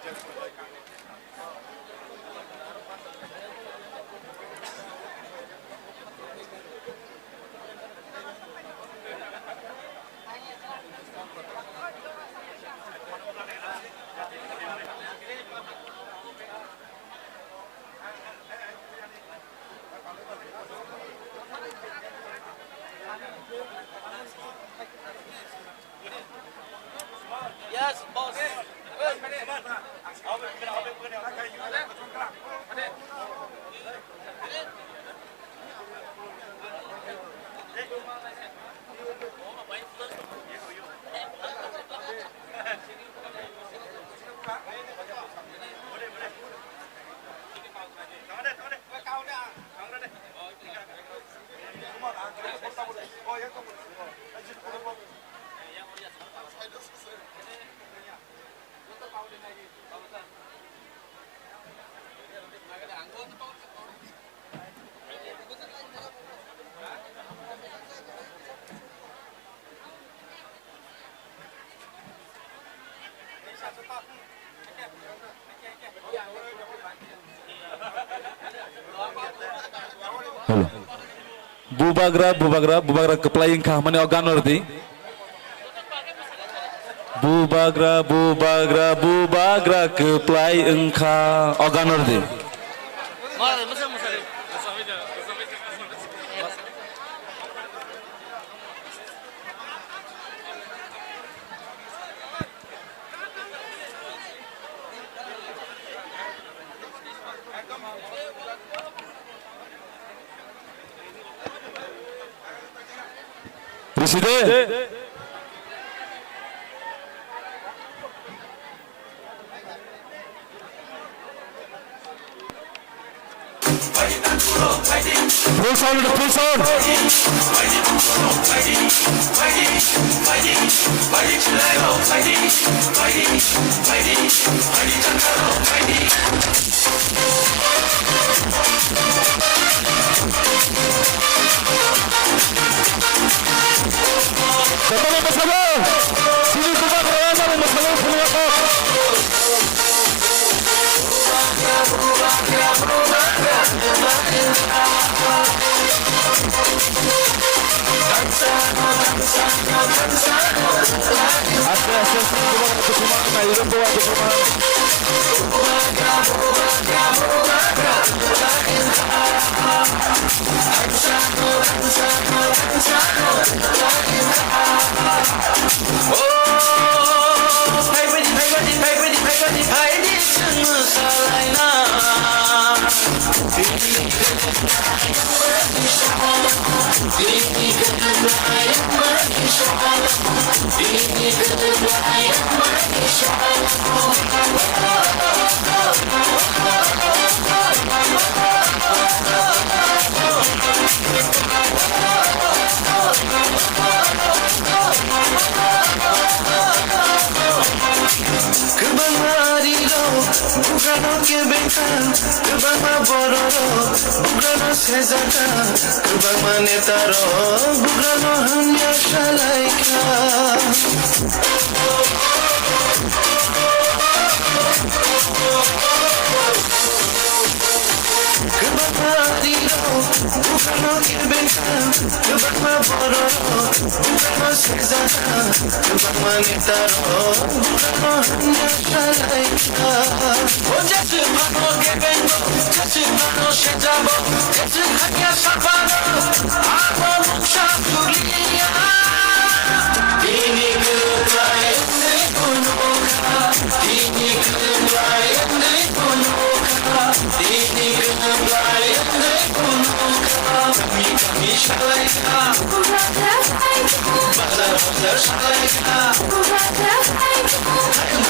Just bubagra keplaing kah mani oganor di bubagra keplai engka oganor di Presiden full sound Betul bersama sini kubat rasa bersama semua Bugrano ke beta, kebama bororo, bugrano sezata, kebama netaro, bugrano hanya shalaika. Kebama riro, bugrano ke beta, kebama bororo, bugrano sezata, kebama netaro, bugrano hanya shalaika. Just mano que vengo, just mano se llamo, just hanya sapano, amo mucha tulia. Dini kerai ne kunuka, dini kerai ne kunuka, dini kerai ne kunuka. Kami shalaika, bazar shalaika,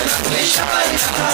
kami shalaika.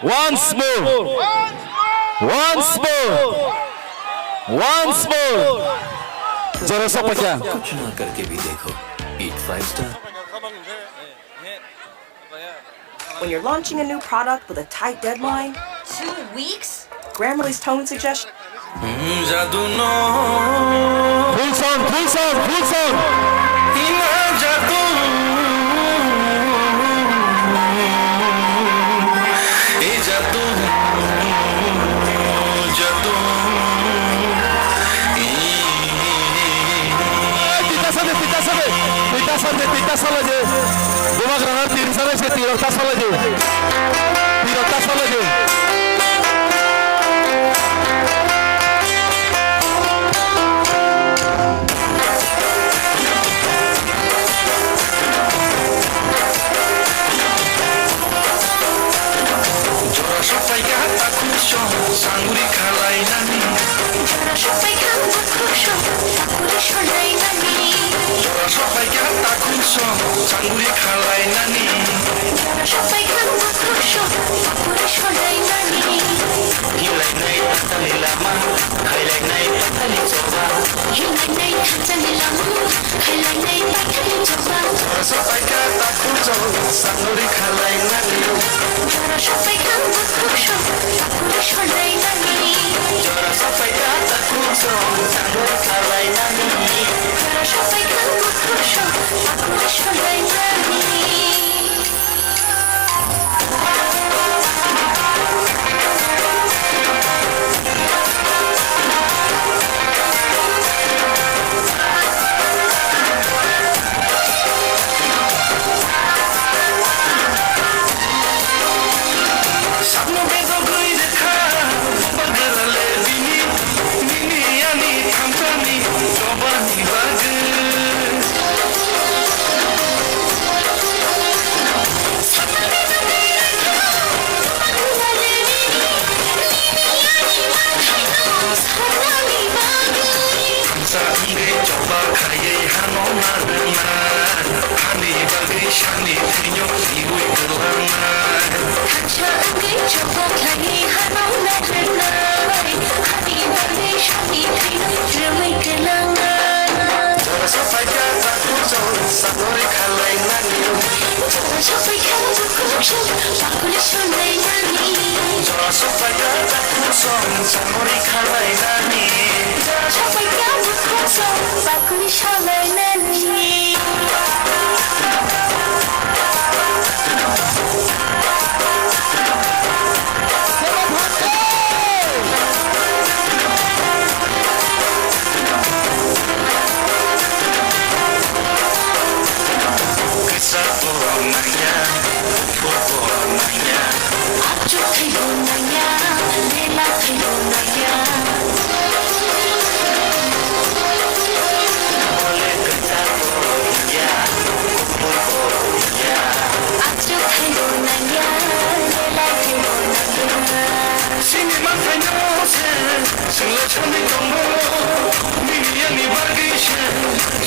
Once more. Once more. Once more. जरा सा पक्या. कुछ ना करके भी देखो. Eat 5 star. When you're launching a new product with a tight deadline, 2 weeks? Grammarly's tone suggestion. Full sound, full sound, full sound. Pita saja. Gua kerana tiri sana saya tirok tas saja. Tirok tas saja.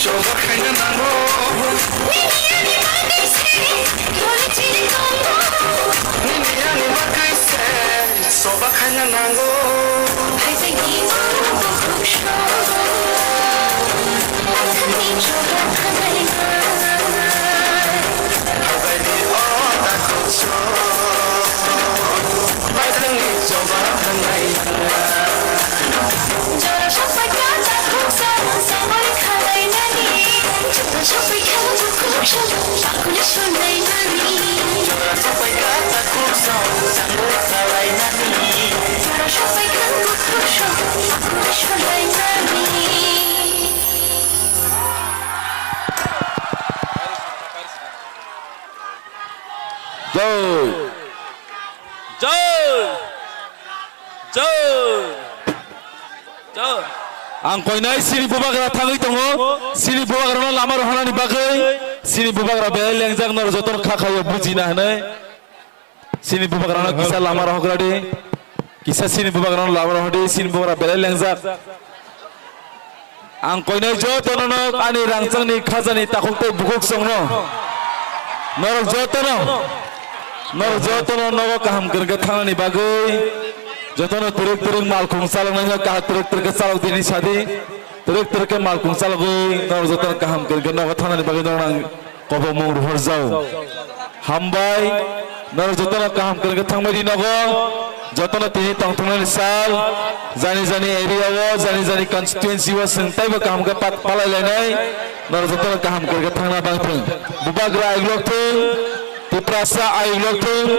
Coba kena nanggung Ang koinai sini bubagra tangi tongo sini bubagra lamar hanani bagai sini bubagra bel lengjang nor jotor khakhayo bujina hanai sini bubagra na kisa lamar hograde kisa sini bubagra lamar hode sini bubagra bel lengjak ang koinai jotono no ani rangchang ni khajani takokte bukok songno nor jotono no kaham gerga thangani bagai jotono turuk mal kungsal nang ka turuk ke salok dini sadi turuk ke mal kungsal goi nor jotono kaham gerga no thangani bagai nang kobo mur horzau hambai nor jotono kaham gerga thangbai di nago jotono tini tongtongani sal jani area wo jani constituency wo sengtai ba kaham ga pat palai lenai nor jotono kaham gerga thangna bangthung bubagra iglok thung tiprasa iglok thung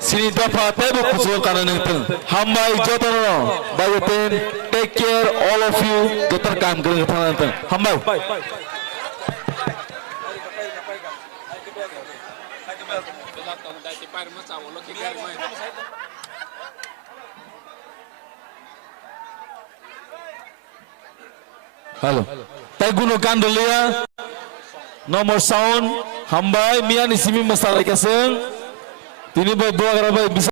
sini dapat tebo kusul kanan itu hambai jotono bayoten take care all of you jotor kam gereng tangan itu hambai halo tay guno kandelia nomor sound hambai mian isimi masalah kaseng tini buat dua bisa